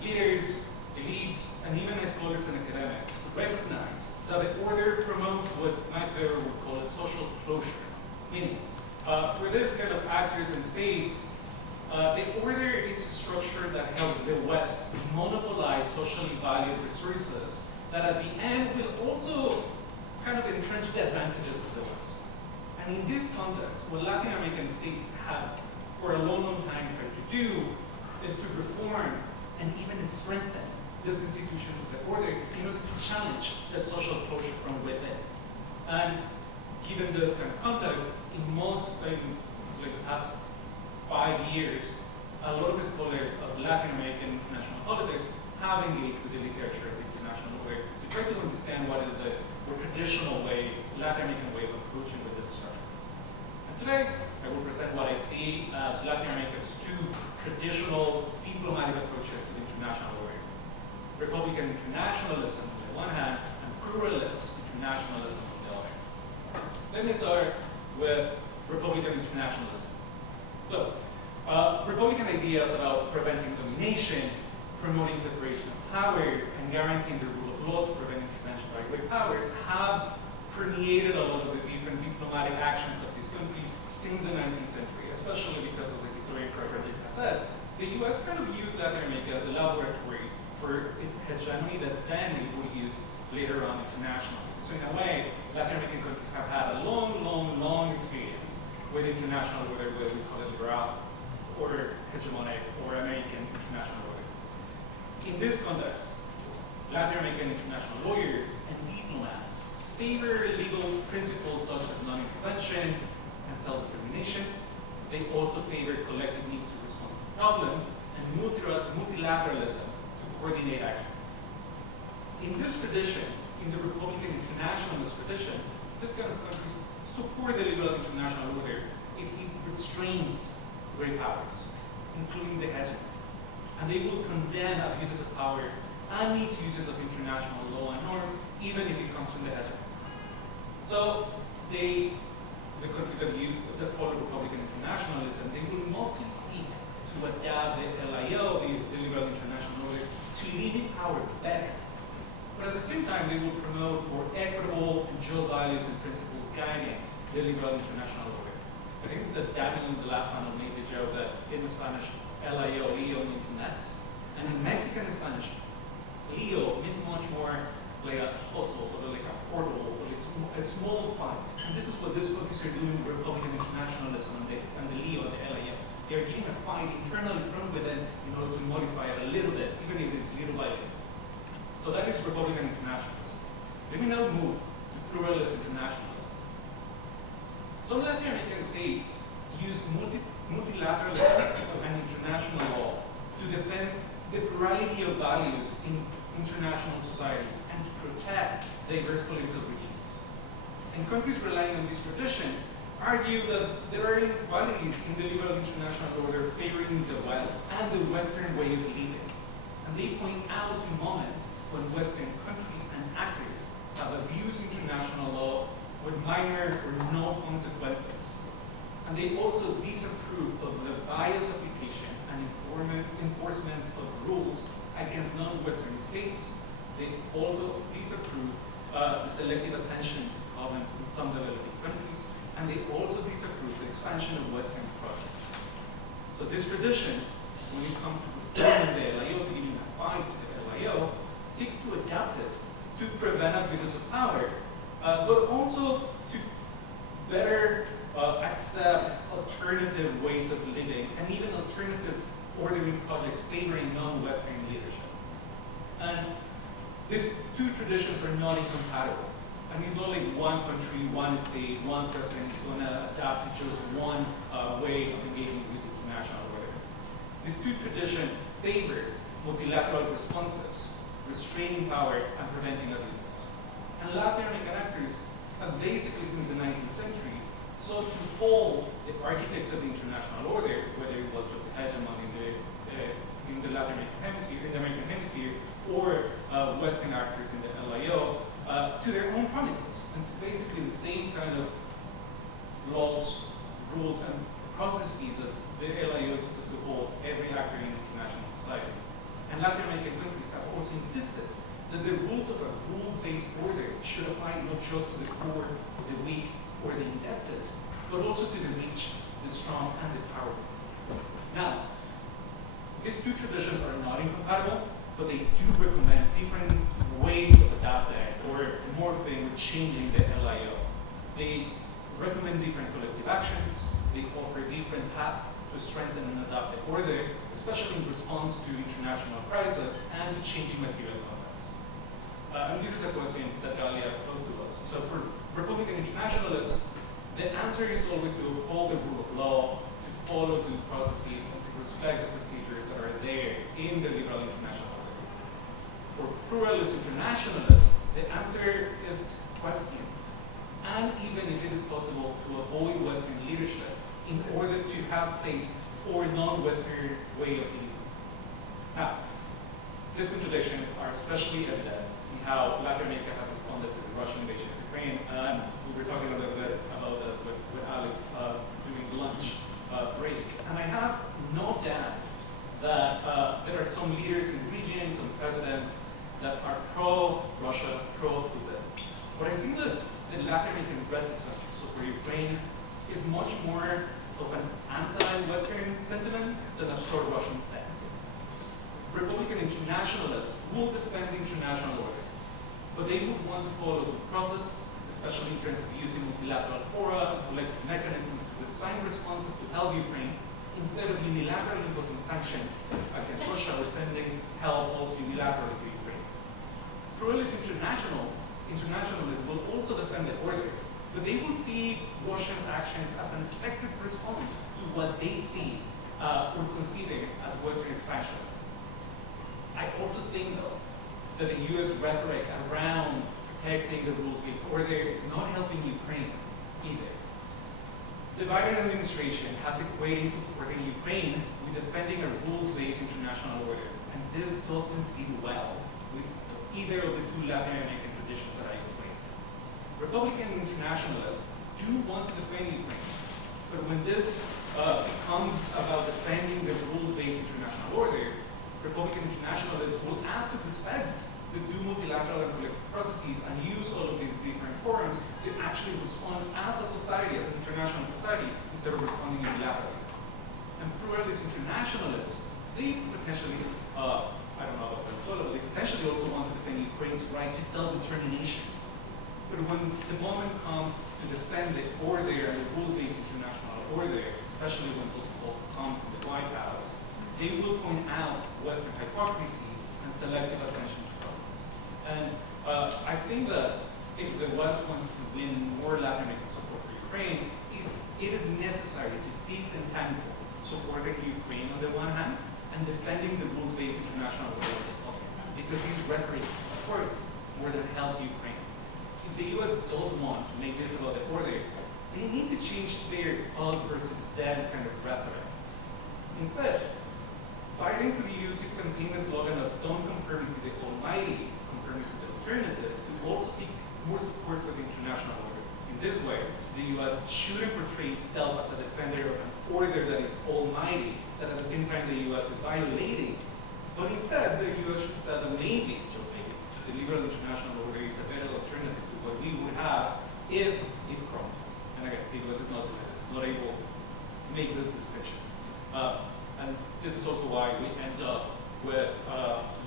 leaders, elites, and even scholars and academics recognize that the order promotes what Max Weber would call a social closure. Meaning, for this kind of actors and states, the order is a structure that helps the West monopolize socially valued resources that at the end will also kind of entrench the advantages of the West. And in this context, what Latin American states have for a long, long time tried to do is to reform and even strengthen these institutions of the order in order to challenge that social closure from within. And given this kind of context, in most, like the past 5 years, a lot of the scholars of Latin American international politics have engaged with the literature of the international order to try to understand what is a more traditional way, Latin American way of approaching with this structure. And today, I will present what I see as Latin America's two traditional diplomatic approaches to the international order. Republican internationalism on the one hand, and pluralist internationalism on the other. Let me start with Republican internationalism. So, Republican ideas about preventing domination, promoting separation of powers, and guaranteeing the rule of law to prevent intervention by great powers have permeated a lot of the different diplomatic actions of these countries since the 19th century, especially because, as the historian Frederick has said, the US kind of used Latin America as a laboratory for its hegemony that then it would use later on internationally. So in a way, Latin American countries have had a long, long, long experience with international order, whether we call it liberal or hegemonic or American international order. In this context, Latin American international lawyers and diplomats favor legal principles such as non-intervention and self-determination. They also favor collective means to respond to problems and multilateralism to coordinate actions. In this tradition, in the Republican internationalist tradition, this kind of countries support the liberal international order if it restrains great powers, including the hegemony. And they will condemn abuses of power and misuses of international law and norms, even if it comes from the hegemony. So the countries that follow Republican internationalism, they will mostly seek to to adapt the LIO, the liberal international order, to limit power better. But at the same time, they will promote more equitable and just values and principles guiding the liberal international order. I think that Daniel in the last panel made the joke that in Spanish, LIO, Leo means mess. And in Mexican Spanish, Leo means much more like a hustle, or like a portable, or like a small fight. And this is what these countries are doing with Republican internationalism and the Leo and the LIO. They are giving a fight internally from within in order to modify it a little bit, even if it's little by little. So that is Republican internationalism. Let me now move to pluralist internationalism. Some Latin American states use multilateralism and international law to defend the plurality of values in international society and to protect diverse political regimes. And countries relying on this tradition argue that there are inequalities in the liberal international order favoring the West and the Western way of living. And they point out to moments when Western countries and actors have abused international law with minor or no consequences. And they also disapprove of the bias application and enforcement of rules against non-Western states. They also disapprove the selective attention to comments in some developing countries, and they also disapprove the expansion of Western projects. So this tradition, when it comes to reforming the LIO, to giving a fight to the LIO, seeks to adapt it to prevent abuses of power, but also to better accept alternative ways of living and even alternative ordering projects favoring non-Western leadership. And these two traditions are not incompatible. And it's not like one country, one state, one president is going to adapt to just one way of engaging with the international order. These two traditions favor multilateral responses, restraining power and preventing abuses. And Latin American actors have basically since the 19th century sought to hold the architects of the international order, whether it was just hegemon in the Latin American hemisphere, in the American hemisphere, or Western actors in the LIO, to their own promises, and to basically the same kind of laws, rules, and processes that the LIO is supposed to hold every actor in international society. And Latin American countries have also insisted that the rules of a rules-based order should apply not just to the poor, the weak, or the indebted, but also to the rich, the strong, and the powerful. Now, these two traditions are not incompatible, but they do recommend different ways of adapting or morphing or changing the LIO. They recommend different collective actions. They offer different paths to strengthen and adapt the order, especially in response to international crises and to changing material contexts. And this is a question that Galia posed to us. So for Republican internationalists, the answer is always to uphold the rule of law, to follow due processes, and to respect the procedures that are there in the liberal international order. For pluralist internationalists, the answer is to question, and even if it is possible, to avoid Western leadership in order to have place for non-Western way of living. Now, these contradictions are especially evident in how Latin America has responded to the Russian invasion of Ukraine. And we were talking a little bit about this with Alex during lunch break. And I have no doubt that there are some leaders in the region, some presidents that are pro-Russia, pro-Putin. But I think that the Latin American reticence for Ukraine is much more of an anti-Western sentiment than a pro-Russian stance. Republican internationalists will defend the international order, but they would want to follow the process, especially in terms of using multilateral fora, collective mechanisms to assign responses to help Ukraine, instead of unilaterally imposing sanctions against Russia or sending help also unilaterally to Ukraine. Pluralist internationalists will also defend the order, but they will see Russia's actions as an expected response to what they see or consider as Western expansionism. I also think, though, that the U.S. rhetoric around protecting the rules-based order is not helping Ukraine either. The Biden administration has equated supporting Ukraine with defending a rules-based international order, and this doesn't sit well with either of the two Latin American traditions that I explained. Republican internationalists do want to defend Ukraine, But when this becomes about defending the rules-based international order, Republican internationalists will ask the respect to do multilateral and collective processes and use all of these different forums to actually respond as a society, as an international society, instead of responding unilaterally. And pluralist internationalists, they potentially, I don't know about Venezuela, but they potentially also want to defend Ukraine's right to self-determination. But when the moment comes to defend the order and the rules-based international order, especially when those calls come from the White House, they will point out Western hypocrisy and selective attention to problems. And I think that if the West wants to win more Latin American support for Ukraine, it is necessary to disentangle supporting Ukraine on the one hand and defending the rules-based international order on the other, because these rhetoric hurts more than helps Ukraine. If the US does want to make this about the order, they need to change their us versus them kind of rhetoric. Instead, Biden could use his campaign slogan of "Don't compare me to the Almighty, compare me to the alternative" to also seek more support for the international order. In this way, the U.S. shouldn't portray itself as a defender of an order that is almighty, that at the same time the U.S. is violating. But instead, the U.S. should say that maybe, just maybe, the liberal international order is a better alternative to what we would have if it crumbles. And again, the U.S. is not doing this, not able to make this distinction. And this is also why we end up with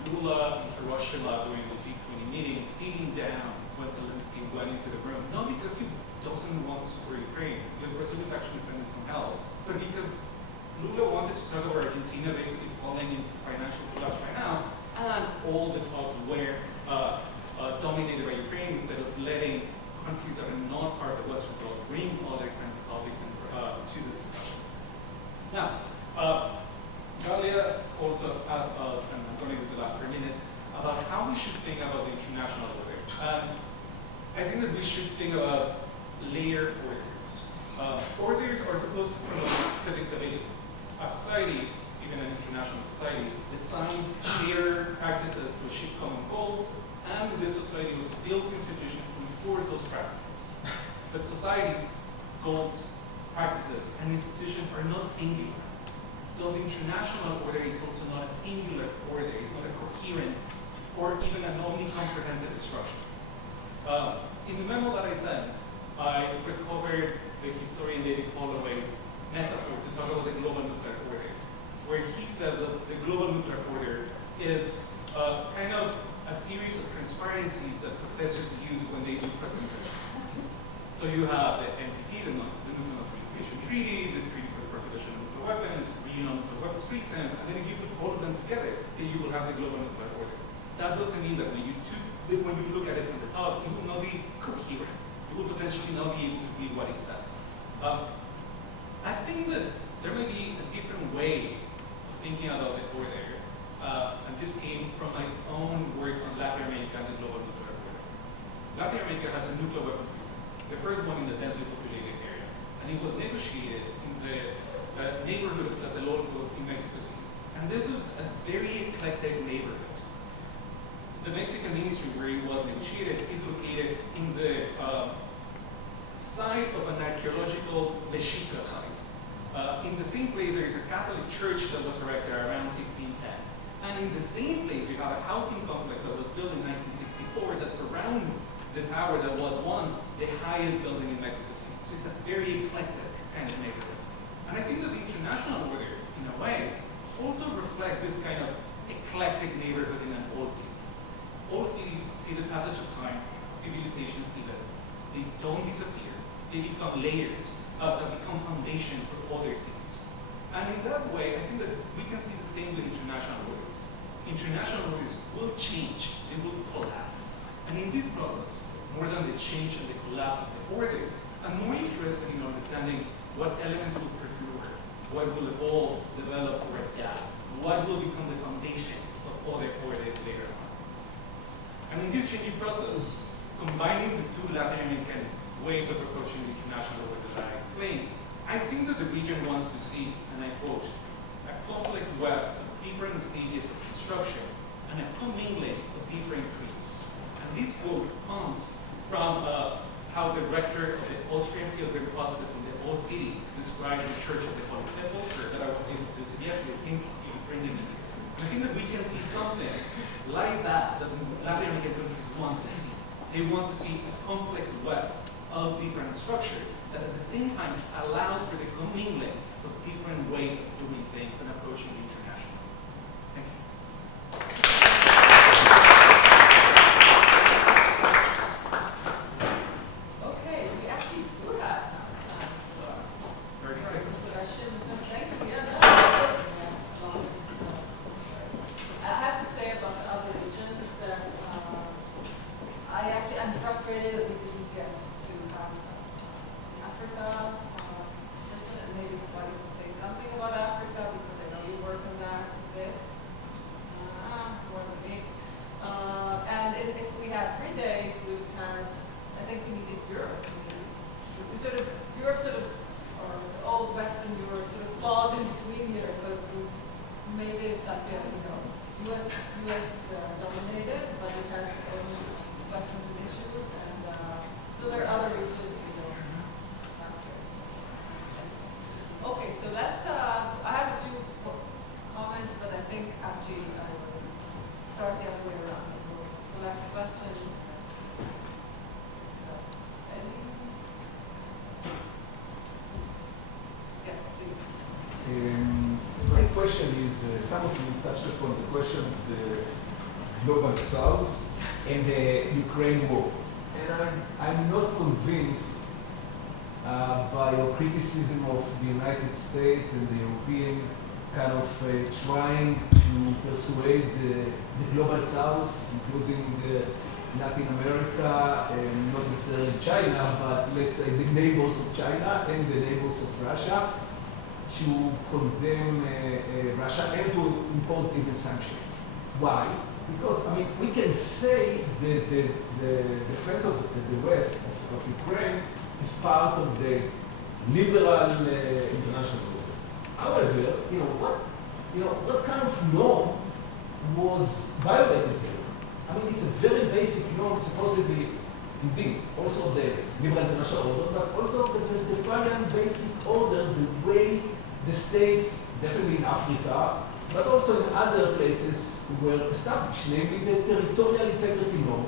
Lula and Hiroshima during the G20 meeting, sitting down when Zelensky went into the room, not because he doesn't want to support Ukraine, because Brazil is actually sending some help, but because Lula wanted to talk about Argentina basically falling into financial collapse right now, and all the talks were dominated by Ukraine instead of letting countries that are not part of the Western bloc bring other kind of topics to the discussion. Now, Galia also asked us, and I'm going to use the last 3 minutes, about how we should think about the international order. I think that we should think about layered orders. Orders are supposed to promote predictability. A society, even an international society, designs shared practices to achieve common goals, and this society also builds institutions to enforce those practices. But societies, goals, practices, and institutions are not singular. Those international order is also not a singular order, it's not a coherent or even an omni-comprehensive structure. In the memo that I sent, I recovered the historian David Holloway's metaphor to talk about the global nuclear order, where he says that the global nuclear order is kind of a series of transparencies that professors use when they do presentations. So you have the NPT, the Nuclear Non-Proliferation Treaty, the Treaty for the Prohibition of Nuclear Weapons, Regional Nuclear Weapons Free Zones, and then if you put all of them together, then you will have the global nuclear order. That doesn't mean that when you look at it from the top, it will not be coherent. It will potentially not be able to be what it says. I think that there may be a different way of thinking about the order, and this came from my own work on Latin America and the global nuclear order. Latin America has a nuclear weapon free zone, the first one in the densely populated area, and it was negotiated in the neighborhood of Tlatelolco in Mexico City. And this is a very eclectic neighborhood. The Mexican ministry where it was negotiated is located in the site of an archaeological Mexica site. In the same place, there is a Catholic church that was erected around 1610. And in the same place, you have a housing complex that was built in 1964 that surrounds the tower that was once the highest building in Mexico City. So it's a very eclectic kind of neighborhood. And I think that the international order, in a way, also reflects this kind of eclectic neighborhood in an old city. All cities see the passage of time, civilizations evolve. They don't disappear. They become layers that become foundations for other cities. And in that way, I think that we can see the same with international orders. International orders will change, they will collapse. And in this process, more than the change and the collapse of the orders, I'm more interested in understanding what elements will perdure, what will evolve, develop, or adapt, what will become the foundations of other orders later on. And in this changing process, combining the two Latin American ways of approaching the international order that I explained, I think that the region wants to see, and I quote, a complex web of different stages of construction and a commingling of different creeds. And this quote comes from a how the rector of the Austrian Pilgrim Hospice in the Old City describes the Church of the Holy Sepulchre that I was able to see yesterday. I think you bring it in. I think that we can see something like that Latin American countries want to see. They want to see a complex web of different structures that at the same time allows for the commingling of different ways of doing things and approaching the international. Thank you. Okay, we actually do have time for 30 seconds. discussion. Thank you. Yeah, no. I have to say about the other regions that I'm frustrated that we didn't get to have Africa person, and maybe Swati can say something about Africa because I know you work on that a bit. More than me. And if we had 3 days, we would have, I think we needed Europe. We sort of, Europe sort of, or the old Western Europe sort of falls in between here because we made it like, US dominated, but it has its own questions and issues, and so there are other issues we don't capture. Okay, so let's, I have a few comments, but I think actually I will start the other way around. We'll collect questions. So, yes, please. My question is, some of you touched upon the question of the global south and the Ukraine war. And I'm not convinced by your criticism of the United States and the European kind of trying to persuade the global south, including Latin America, and not necessarily China, but let's say the neighbors of China and the neighbors of Russia, to condemn Russia and to impose even sanctions. Why? Because, I mean, we can say that the defense of the West, of Ukraine, is part of the liberal international order. However, what kind of norm was violated here? I mean, it's a very basic norm, supposedly, indeed, also the liberal international order, but also the Westphalian basic order, the way the states, definitely in Africa, but also in other places were established, namely the territorial integrity norm.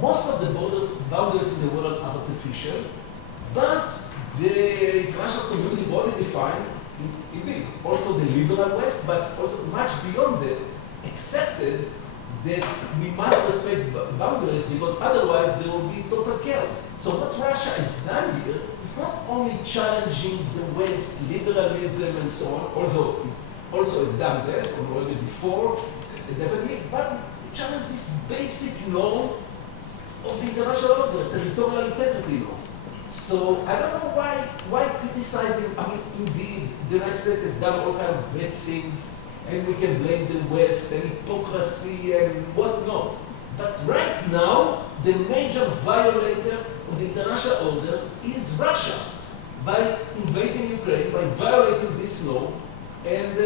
Most of the boundaries in the world are artificial, but the international community already defined, indeed, also the liberal West, but also much beyond that, accepted that we must respect boundaries because otherwise there will be total chaos. So what Russia has done here is not only challenging the West, liberalism and so on, although it also has done that already before, definitely, but it challenged this basic norm of the international order, territorial integrity norm. So I don't know why criticizing, I mean, indeed, the United States has done all kinds of bad things, and we can blame the West and hypocrisy and whatnot. But right now, the major violator of the international order is Russia by invading Ukraine, by violating this law. And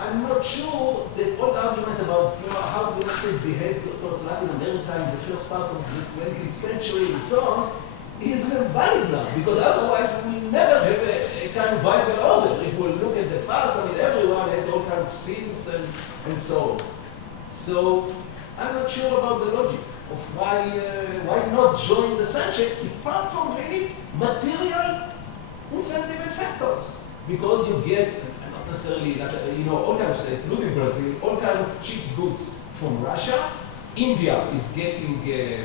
I'm not sure that all the argument about how the United States behaved towards Latin America in the first part of the 20th century and so on is valid now, because otherwise we will never have a kind of viable order. If we look at the past, I mean, everyone had all kinds of sins and so on. So I'm not sure about the logic of why not join the sanction, apart from really material incentive and factors, because you get, not necessarily, all kinds of states, including Brazil, all kinds of cheap goods from Russia. India is getting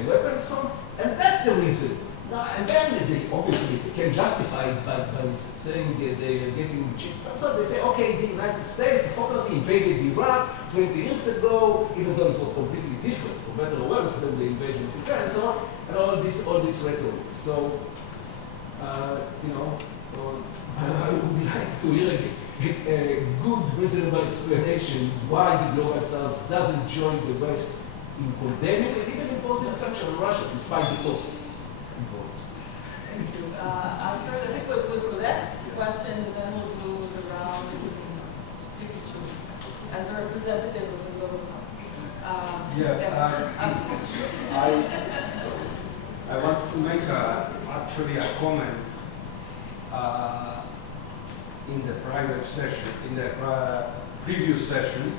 weapons from, and that's the reason. Now, and then they obviously can justify it by saying they are getting cheap. So they say, okay, the United States, hypocrisy, invaded Iraq 20 years ago, even though it was completely different, for better or worse, than the invasion of Ukraine, and so on, and all this rhetoric. So, I would like to hear a good, reasonable explanation why the Global South doesn't join the West in condemning and even imposing sanctions on Russia, despite the cost. Thank you. Alfred, I think we'll collect questions and then we'll move around as a representative of the Global South. I want to make a a comment in the private session, in the previous session,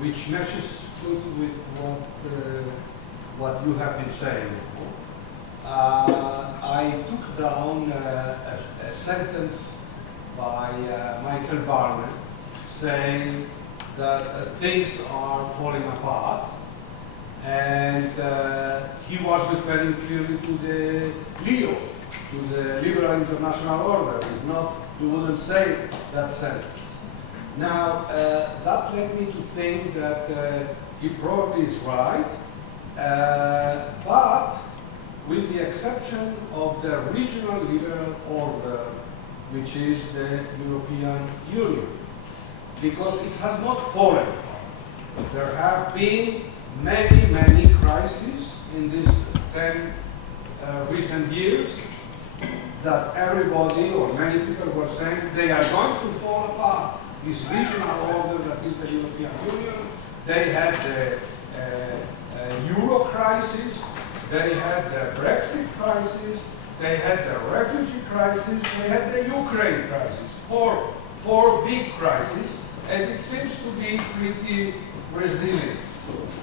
which meshes with what you have been saying. I took down a sentence by Michael Barnett saying that things are falling apart, and he was referring clearly to the LIO, to the Liberal International Order. If not, you wouldn't say that sentence. Now, that led me to think that he probably is right, but with the exception of the regional liberal order, which is the European Union, because it has not fallen apart. There have been many, many crises in these 10 recent years that everybody or many people were saying they are going to fall apart. This regional order that is the European Union, they had the Euro crisis, they had the Brexit crisis, they had the refugee crisis, they had the Ukraine crisis. Four big crises, and it seems to be pretty resilient.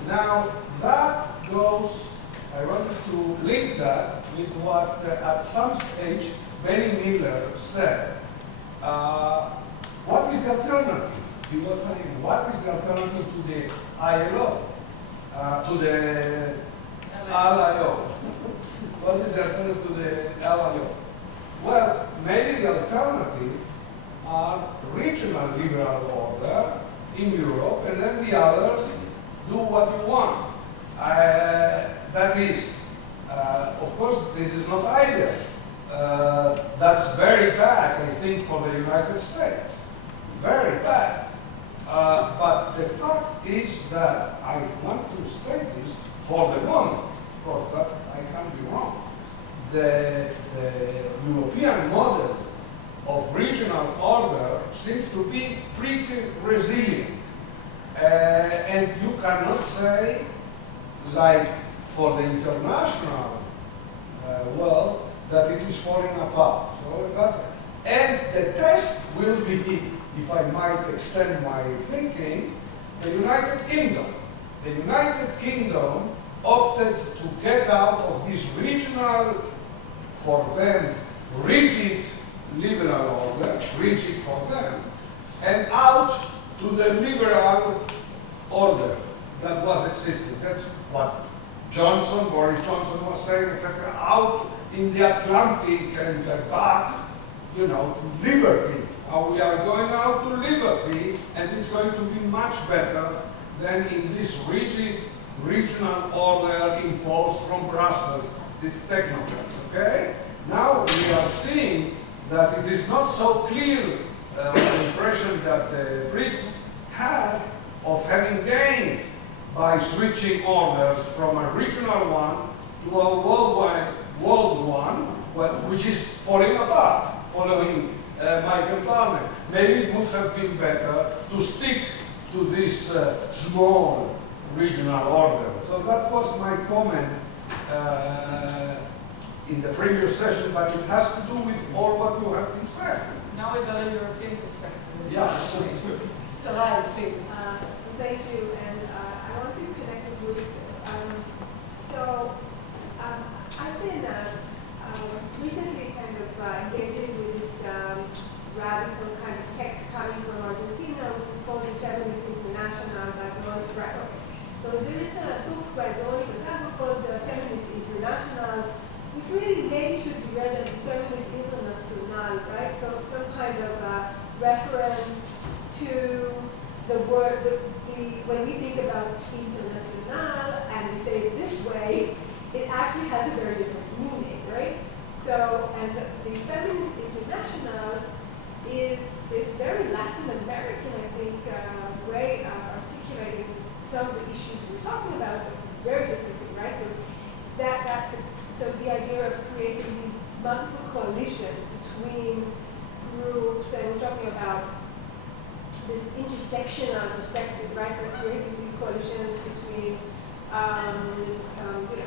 Now, that goes, I wanted to link that with what at some stage Benny Miller said. What is the alternative? He was saying, what is the alternative to the ILO? To the LIO? What is the alternative to the LIO? Well, maybe the alternative are regional liberal order in Europe, and then the others do what you want. That is, of course, this is not ideal. That's very bad, I think, for the United States. Very bad. But the fact is that I want to state this for the moment. Of course, that I can be wrong. The European model of regional order seems to be pretty resilient. And you cannot say, like for the international world, that it is falling apart. So and the test will be, if I might extend my thinking, the United Kingdom. The United Kingdom opted to get out of this regional, for them, rigid liberal order, rigid for them, and out to the liberal order that was existing. That's what Boris Johnson was saying, etc. Out in the Atlantic and back, you know, to liberty. We are going out to liberty, and it's going to be much better than in this rigid regional order imposed from Brussels, these technocrats, okay? Now we are seeing that it is not so clear the impression that the Brits have of having gained by switching orders from a regional one to a world one, which is falling apart, following Michael Barnett. Maybe it would have been better to stick to this small regional order. So that was my comment in the previous session, but it has to do with all what you have been saying. Now we've got a European perspective. Yeah. Soraya, please. Thank you, and I want to connect with Luis. I've been recently kind of engaging with this radical kind of text coming from Argentina, which is called the Feminist International by Veronica Greco. So there is a book by Veronica Greco called the Feminist International, which really maybe should be read as the Feminist International, right? So some kind of reference to the word, when we think about international and we say it this way, it actually has a very different meaning, right? So, and the Feminist International is very Latin American, I think, way of articulating some of the issues we're talking about, but very differently, right? So the idea of creating these multiple coalitions between groups, and we're talking about this intersectional perspective, right? So creating these coalitions between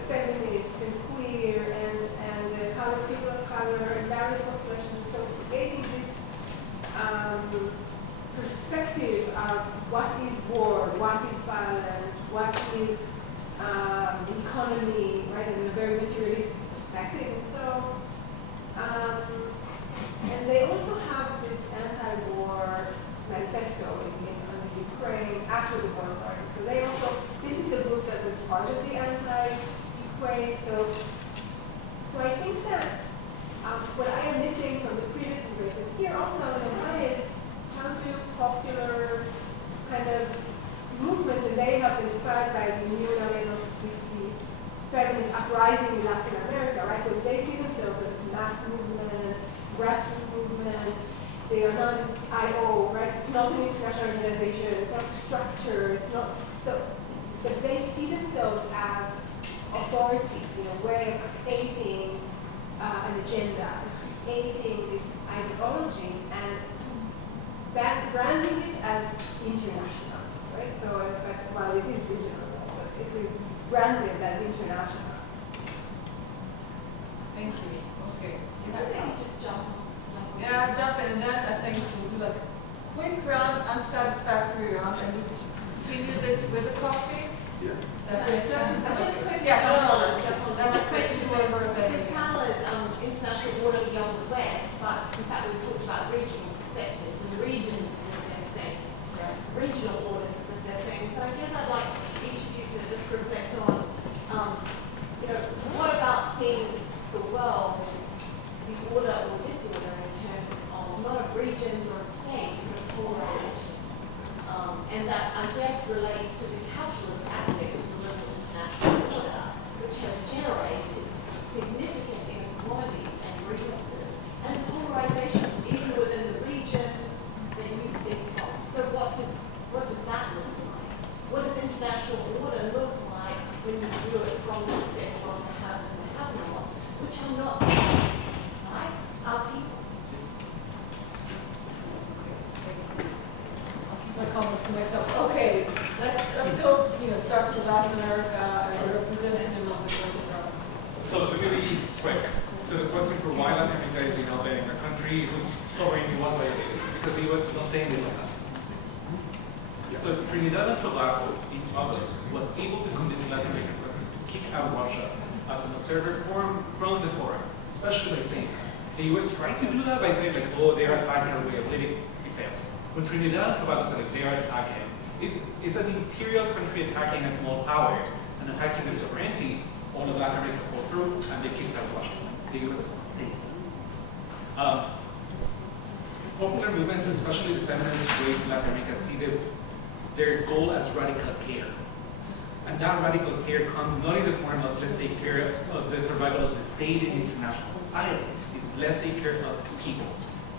feminists and queer and color, people of color, and various populations. So creating this perspective of what is war, what is violence, what is the economy, right, in a very materialistic perspective. And so, and they also have this anti-war manifesto on Ukraine after the war started. So they also, this is the group that was part of the anti-Ukraine. So I think that what I am missing from the previous debates, and here also, one is how do popular kind of movements, and they have been inspired by the new the feminist uprising in Latin America, right? So they see themselves as this mass movement, grassroots movement. They are not an IO, right? It's not an international organization. It's not structured. It's not so. But they see themselves as authority, a way of creating an agenda, creating this ideology, and branding it as international, right? So, while it is regional, but it is branded as international. Thank you. Okay. I think just jump. Yeah, jump in, and then I think we'll do like quick round, unsatisfactory round, and we continue this with a coffee. Yeah. That makes sense? Just a quick Yeah, that's a question for This panel is international order beyond the West, but in fact we've talked about regional perspectives, and the regions is their thing. Right. Regional orders is their thing. So I guess I'd like each of you to just reflect on, what about seeing the world, the order or disorder in terms of not of regions or of states, but of polarization. And that, I guess, relates to the capitalist aspect of the liberal international order, which has generated significant inequalities and grievances and polarization even within the regions that you speak from. So what does that look like? What does international order look like when you view it from the perspective of the haves and the have-nots, which are not states, right? Are people. My comments to myself. Okay, let's go. Start with Latin America and a representative of the So to be quick, to the question for why Latin America is developing a country whose sovereignty was violated, because the US is not saying they don't have. So Trinidad and Tobago, in August, was able to convince Latin American countries to kick out Russia as an observer from the forum, especially by saying the US tried to do that by saying like, oh, they are attacking our way of living. It failed. When Trinidad and Tobago said that they are attacking, it's an imperial country attacking a small power and attacking their sovereignty. All of Latin America fought through, and they kicked out Russia. The US is not safe. Popular movements, especially the feminist waves in Latin America, see their goal as radical care. And that radical care comes not in the form of let's take care of the survival of the state in international society. It's let's take care of people.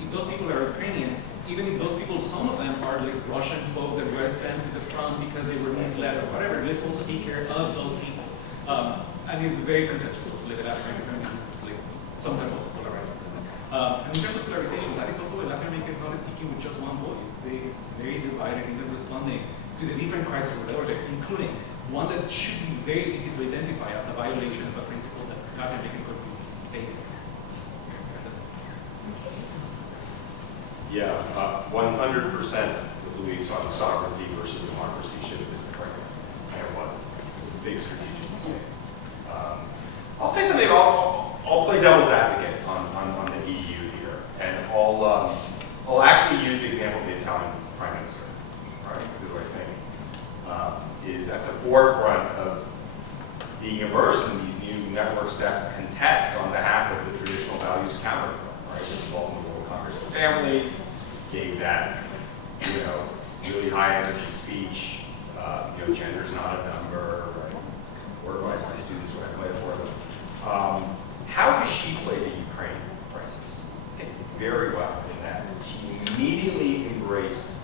If those people are Ukrainian, even if those people, some of them are like Russian folks that were sent to the front because they were misled or whatever, let's also take care of those people. And it's very contentious also like Latin America, like sometimes also polarizing. And in terms of polarization, that is also why Latin America is not speaking with just one voice. It's very divided, even responding to the different crises that are there, including one that should be very easy to identify as a violation of a principle that Latin American countries take. Yeah, 100% the beliefs on sovereignty versus democracy should have been different, and it wasn't. It's a big strategic mistake. I'll say something. I'll play devil's advocate on the EU here, and I'll actually use the example of the Italian Prime Minister, right? Who I think is at the forefront of being immersed in these new networks that contest on behalf of the traditional values counter. Right? This involved in the World Congress of Families, gave that, really high energy speech. Gender is not a number. Right? Or advise my students when I play it for them. How does she play the Ukraine crisis? Very well in that she immediately embraced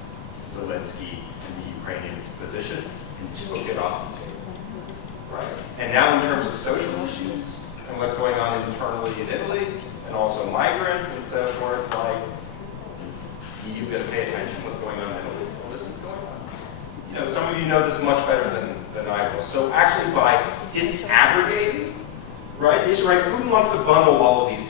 Zelensky and the Ukrainian position and took it off the table. Right? And now in terms of social issues and what's going on internally in Italy, and also migrants and so forth, like, is the EU going to pay attention to what's going on in Italy? Well, this is going on. Some of you know this much better than I will. So actually by disaggregating, right, Putin wants to bundle all of these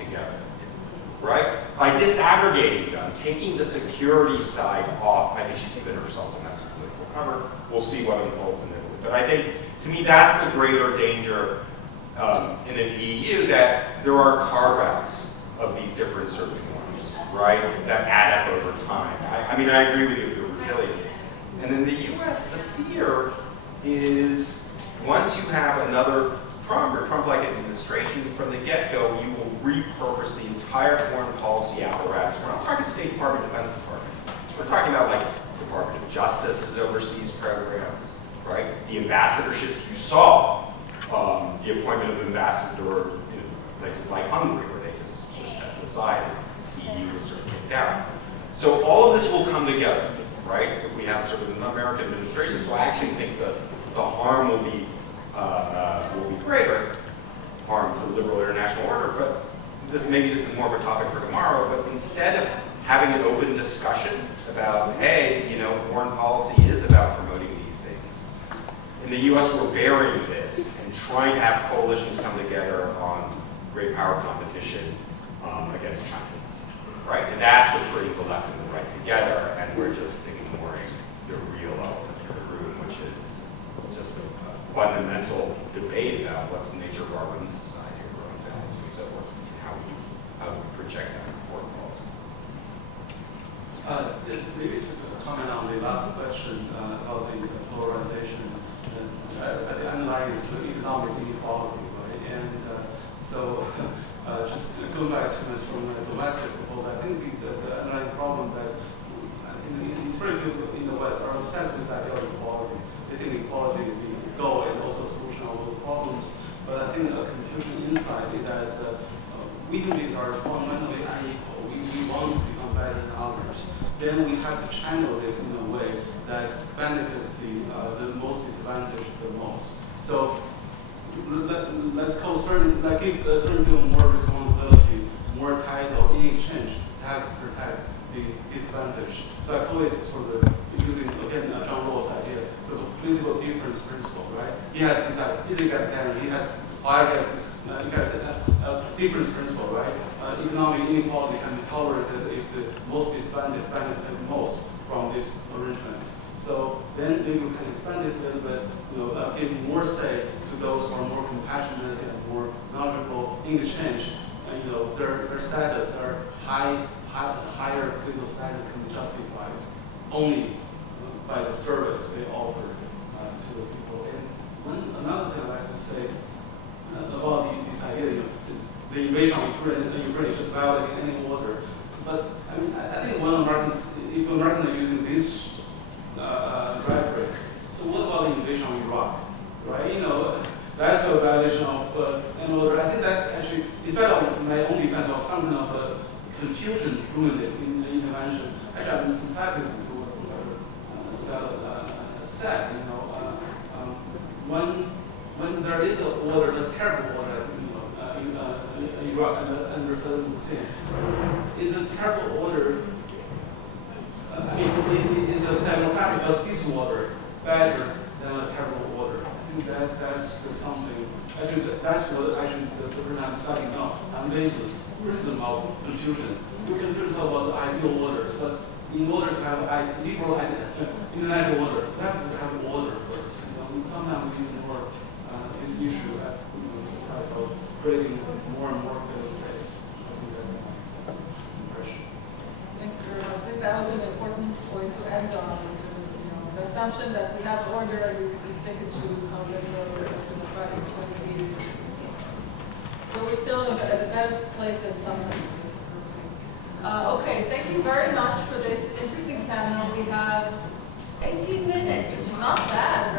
by disaggregating them, taking the security side off, I think she's given herself domestic political cover. We'll see what unfolds in Italy. But I think, to me, that's the greater danger in an EU, that there are carve-outs of these different search warrants, right, that add up over time. I mean, I agree with you with the resilience. And in the US, the fear is once you have another Trump or Trump-like administration, from the get-go, you will repurpose the entire foreign policy apparatus. We're not talking State Department, Defense Department. We're talking about like Department of Justice's overseas programs, right? The ambassadorships you saw, the appointment of ambassador in places like Hungary, where they just sort of set it aside as the CEU was sort of kicked out. So all of this will come together, right? If we have sort of an American administration. So I actually think the harm will be greater, harm to the liberal international order. But maybe this is more of a topic for tomorrow. But instead of having an open discussion about, hey, you know, foreign policy is about promoting these things. In the U.S., we're burying this and trying to have coalitions come together on great power competition against China, right? And that's what's bringing the left and the right together, and we're just ignoring the real element of the room, which is just a fundamental debate about what's the nature of our own society, of our own values, and so forth, and how we project that in foreign policy. Maybe just a comment on the last question about the polarization. At the underlying is the economic inequality, right? And so just go back to this from a domestic proposal. I think the underlying problem that it's very people in the West are obsessed with the idea of equality. They think equality is the goal and also solution of all the problems. But I think the confusion inside is that we human beings are fundamentally unequal. We want to become better than others. Then we have to channel this in a way that benefits the most disadvantaged the most. So let's call give certain people more responsibility, more title in exchange to have to protect the disadvantaged. So I call it sort of using again John Rawls' idea, sort of political difference principle, right? He has he's egalitarian. He has difference principle, right? Economic inequality can be tolerated if the most disadvantaged benefit most from this arrangement. So then maybe we can expand this a little bit, give more say to those who are more compassionate and more knowledgeable in exchange. And their status, their higher political status can be justified only by the service they offer to the people. And another thing I'd like to say about this idea, the invasion of Ukraine is just violating any order. But I mean, I think when Americans, if Americans are using this rhetoric, so what about the invasion of Iraq, right? That's a violation of an order. I think that's actually, despite of my own defense of some kind of a confusion humanist in the intervention, actually I've been sympathetic to what said. When there is an order, a terrible order, in Iraq under Saddam Hussein, is a terrible order. It is a democratic but disorder better than a terrible order. I think that's something. I think that's what actually the reason I'm studying now. I'm basis prism of confusions. We can talk about the ideal orders, but in order to have a liberal and international order, we have to have order first. Sometimes we ignore this issue at of creating more and more failed states. I think that's my impression. Thank you very much. I think that was an important point to end on, the assumption that we have order and we can just pick and choose how liberal or democratic it's going to be. So we're still at the best place than some places. Okay, thank you very much for this interesting panel. We have 18 minutes, which is not bad.